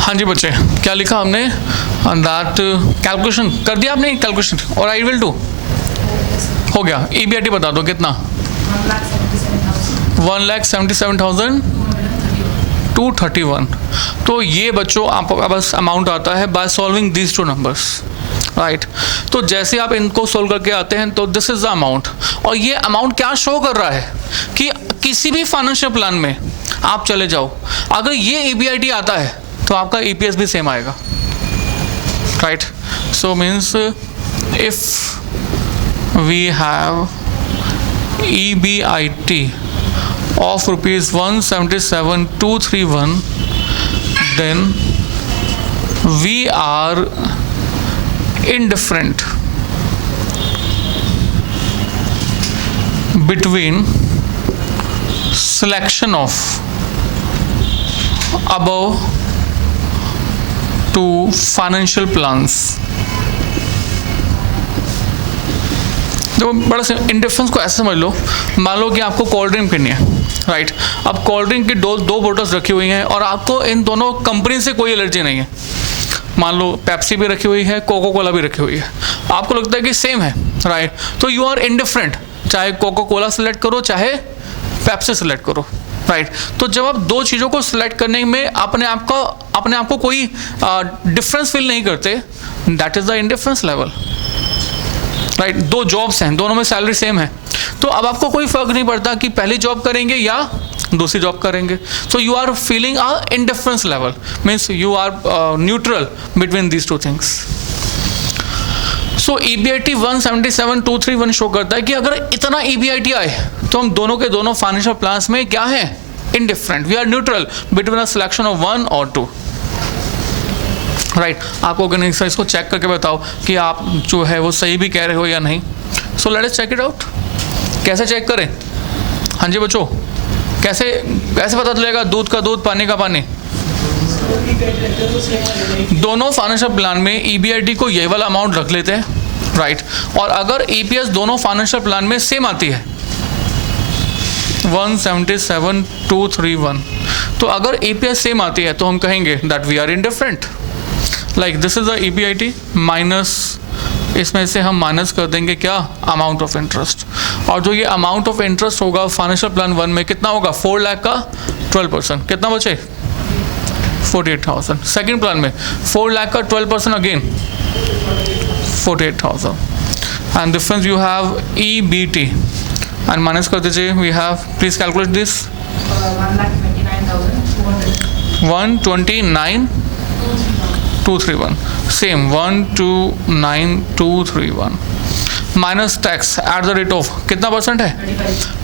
हाँ जी बच्चे, क्या लिखा हमने, दैट कैलकुलेशन कर दिया आपने, कैलकुलेशन और आई विल डू हो गया। EBIT बता दो कितना, 1,77,231। तो ये बच्चों आपका बस अमाउंट आता है by solving these two numbers, right. तो जैसे आप इनको सोल्व करके आते हैं तो दिस इज द अमाउंट, और ये अमाउंट क्या शो कर रहा है कि किसी भी फाइनेंशियल प्लान में आप चले जाओ, अगर ये EBIT आता है तो आपका EPS भी सेम आएगा, राइट। So means if we have EBIT of rupees 177,231, then we are indifferent between selection of above two financial plans। देखो बड़ा से इंडिफरेंस को ऐसे समझ लो, मान लो कि आपको कोल्ड ड्रिंक पीनी है, राइट। अब कोल्ड ड्रिंक की दो बोतल्स रखी हुई हैं और आपको इन दोनों कंपनी से कोई एलर्जी नहीं है। मान लो पेप्सी भी रखी हुई है, कोको कोला भी रखी हुई है, आपको लगता है कि सेम है, राइट। तो यू आर इंडिफरेंट, चाहे कोको कोला सेलेक्ट करो चाहे पेप्सी सेलेक्ट करो, राइट। तो जब आप दो चीज़ों को सिलेक्ट करने में अपने आप को कोई डिफरेंस फील नहीं करते, that is the indifference level, right. दो जॉब्स हैं, दोनों में सैलरी सेम है, तो अब आपको कोई फर्क नहीं पड़ता कि पहली जॉब करेंगे या दूसरी जॉब करेंगे। So you are feeling a indifference level, means you are neutral between these two things. So EBIT 177,231 show करता है कि अगर इतना EBIT आए तो हम दोनों के दोनों फाइनेंशियल प्लान्स में क्या है, indifferent, we are neutral between a selection of 1 और 2, राइट। आपको अगर इसको चेक करके बताओ कि आप जो है वो सही भी कह रहे हो या नहीं। So let us check it out. कैसे चेक करें? हाँ जी बच्चों, कैसे पता चलेगा दूध का दूध पानी का पानी? दोनों फाइनेंशियल प्लान में EBIT को यही वाला अमाउंट रख लेते हैं, राइट। और अगर EPS दोनों फाइनेंशियल प्लान में सेम आती है 177,231, तो अगर EPS सेम आती है तो हम कहेंगे that we are indifferent, like this is the EBIT minus, इसमें से हम माइनस कर देंगे क्या, अमाउंट ऑफ इंटरेस्ट। और जो ये अमाउंट ऑफ इंटरेस्ट होगा फाइनेंशियल प्लान 1 में कितना होगा, 4 लाख का 12%, कितना बचे, 48,000। सेकेंड प्लान में 4 लाख का 12% again 48,000, and difference you have EBT and minus कर दीजिए, we have, please calculate this, 129,231, same 129,231 minus tax at the rate of कितना परसेंट है,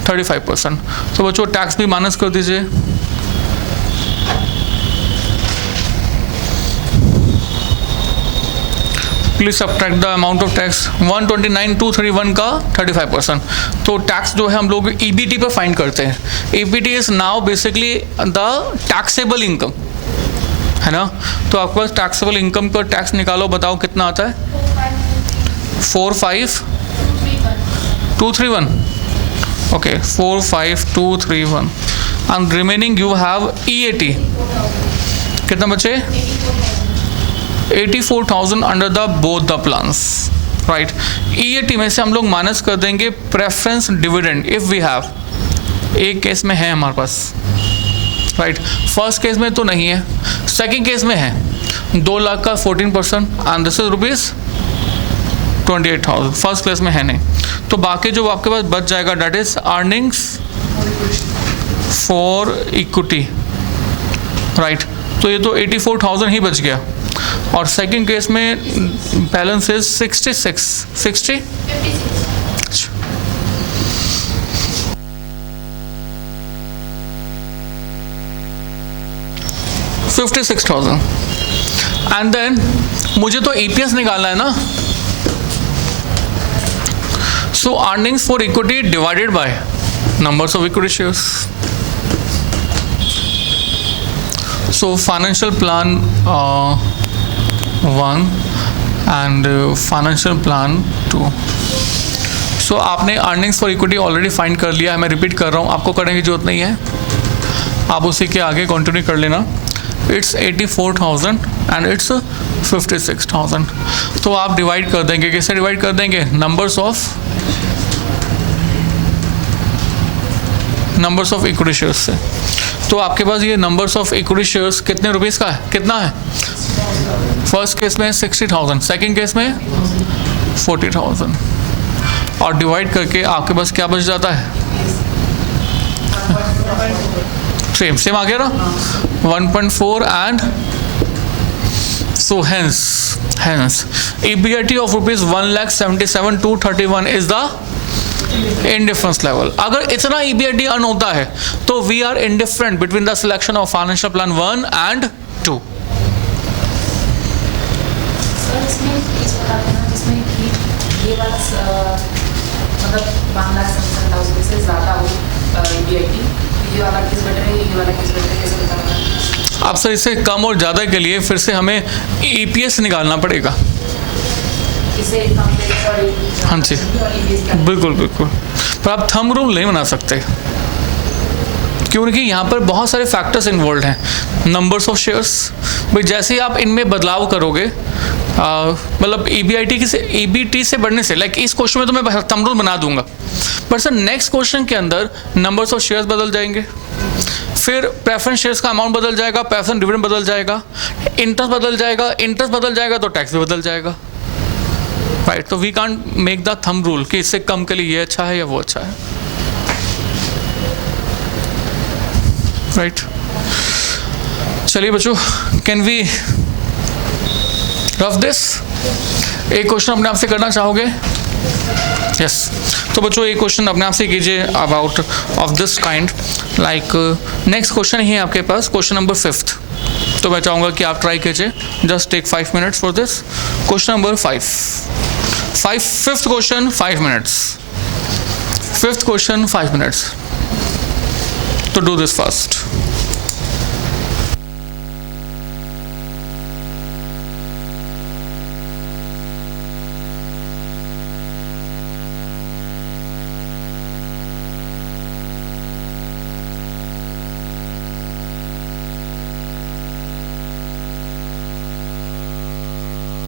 35%। तो बच्चों टैक्स भी माइनस कर दीजिए, please subtract the amount of tax, 129,231 का 35%। तो टैक्स जो है हम लोग EBT पर फाइंड करते हैं। EBT is now basically the taxable income, है ना। तो आपके पास टैक्सेबल इनकम पर टैक्स निकालो, बताओ कितना आता है, 45,231, okay 45,231, and remaining you have EAT, कितना बचे, 84,000 under the both the plans, right. EAT में से हम लोग माइनस कर देंगे preference dividend, if we have, एक केस में है हमारे पास, राइट। फर्स्ट केस में तो नहीं है, सेकंड केस में है, 2 लाख का 14%, and this is rupees 28,000, first case में है नहीं। तो बाकी जो आपके पास बच जाएगा that is earnings for equity, right. तो ये तो 84,000 ही बच गया, और सेकंड केस में बैलेंस इज 56 56,000, एंड देन मुझे तो EPS निकालना है ना। सो earnings for equity divided by numbers of equity shares. So financial plan 1 and financial plan 2। सो आपने earnings for equity already find कर लिया है, मैं रिपीट कर रहा हूँ, आपको करने की जरूरत नहीं है, आप उसी के आगे कंटिन्यू कर लेना। It's 84,000 and it's 56,000। तो आप डिवाइड कर देंगे, कैसे डिवाइड कर देंगे, नंबर्स ऑफ इक्विटी शेयर्स से। तो तो आपके पास ये नंबर्स ऑफ इक्विटी शेयर्स कितने रुपीस का है, कितना है? फर्स्ट केस में 60,000, सेकंड केस में 40,000, और डिवाइड करके आपके पास क्या बच जाता है? सेम आ गया ना, 1.4 and so hence EBIT of rupees 1,77,231 is the indifference level. अगर इतना EBIT अर्न होता है तो we are indifferent between the selection of financial plan 1 and 2. Sir इसमें प्लीज बता देना जिसमें कि ये वाला मतलब 1,77,000 से ज़्यादा हो EBIT, ये वाला किस बेटर है, ये वाला किस बेटर है, कैसे बताना? अब सर इससे कम और ज़्यादा के लिए फिर से हमें EPS निकालना पड़ेगा। इसे हाँ जी, बिल्कुल बिल्कुल, पर आप थंब रूल नहीं बना सकते क्योंकि यहाँ पर बहुत सारे फैक्टर्स इन्वॉल्व हैं। नंबर्स ऑफ शेयर्स, भाई जैसे ही आप इनमें बदलाव करोगे, मतलब EBT से बढ़ने से, लाइक इस क्वेश्चन में तो मैं थंब रूल बना दूंगा, पर सर नेक्स्ट क्वेश्चन के अंदर नंबर्स ऑफ शेयर्स बदल जाएंगे, फिर प्रेफरेंस शेयर्स का अमाउंट बदल जाएगा, प्रेफरेंस डिविडेंड बदल जाएगा, इंटरेस्ट बदल जाएगा तो टैक्स भी बदल जाएगा, राइट? तो we can't make the thumb rule कि इससे कम के लिए ये अच्छा है या वो अच्छा है, राइट? चलिए बच्चों, कैन वी रफ दिस? एक क्वेश्चन अपने आप से करना चाहोगे? यस, तो बच्चों एक क्वेश्चन अपने आप से कीजिए about of this kind, like next question ही है आपके पास, क्वेश्चन नंबर 5th। तो मैं चाहूँगा कि आप ट्राई कीजिए, just take 5 minutes for this question number 5। 5th question 5 minutes, 5th question 5 minutes, तो डू दिस फर्स्ट।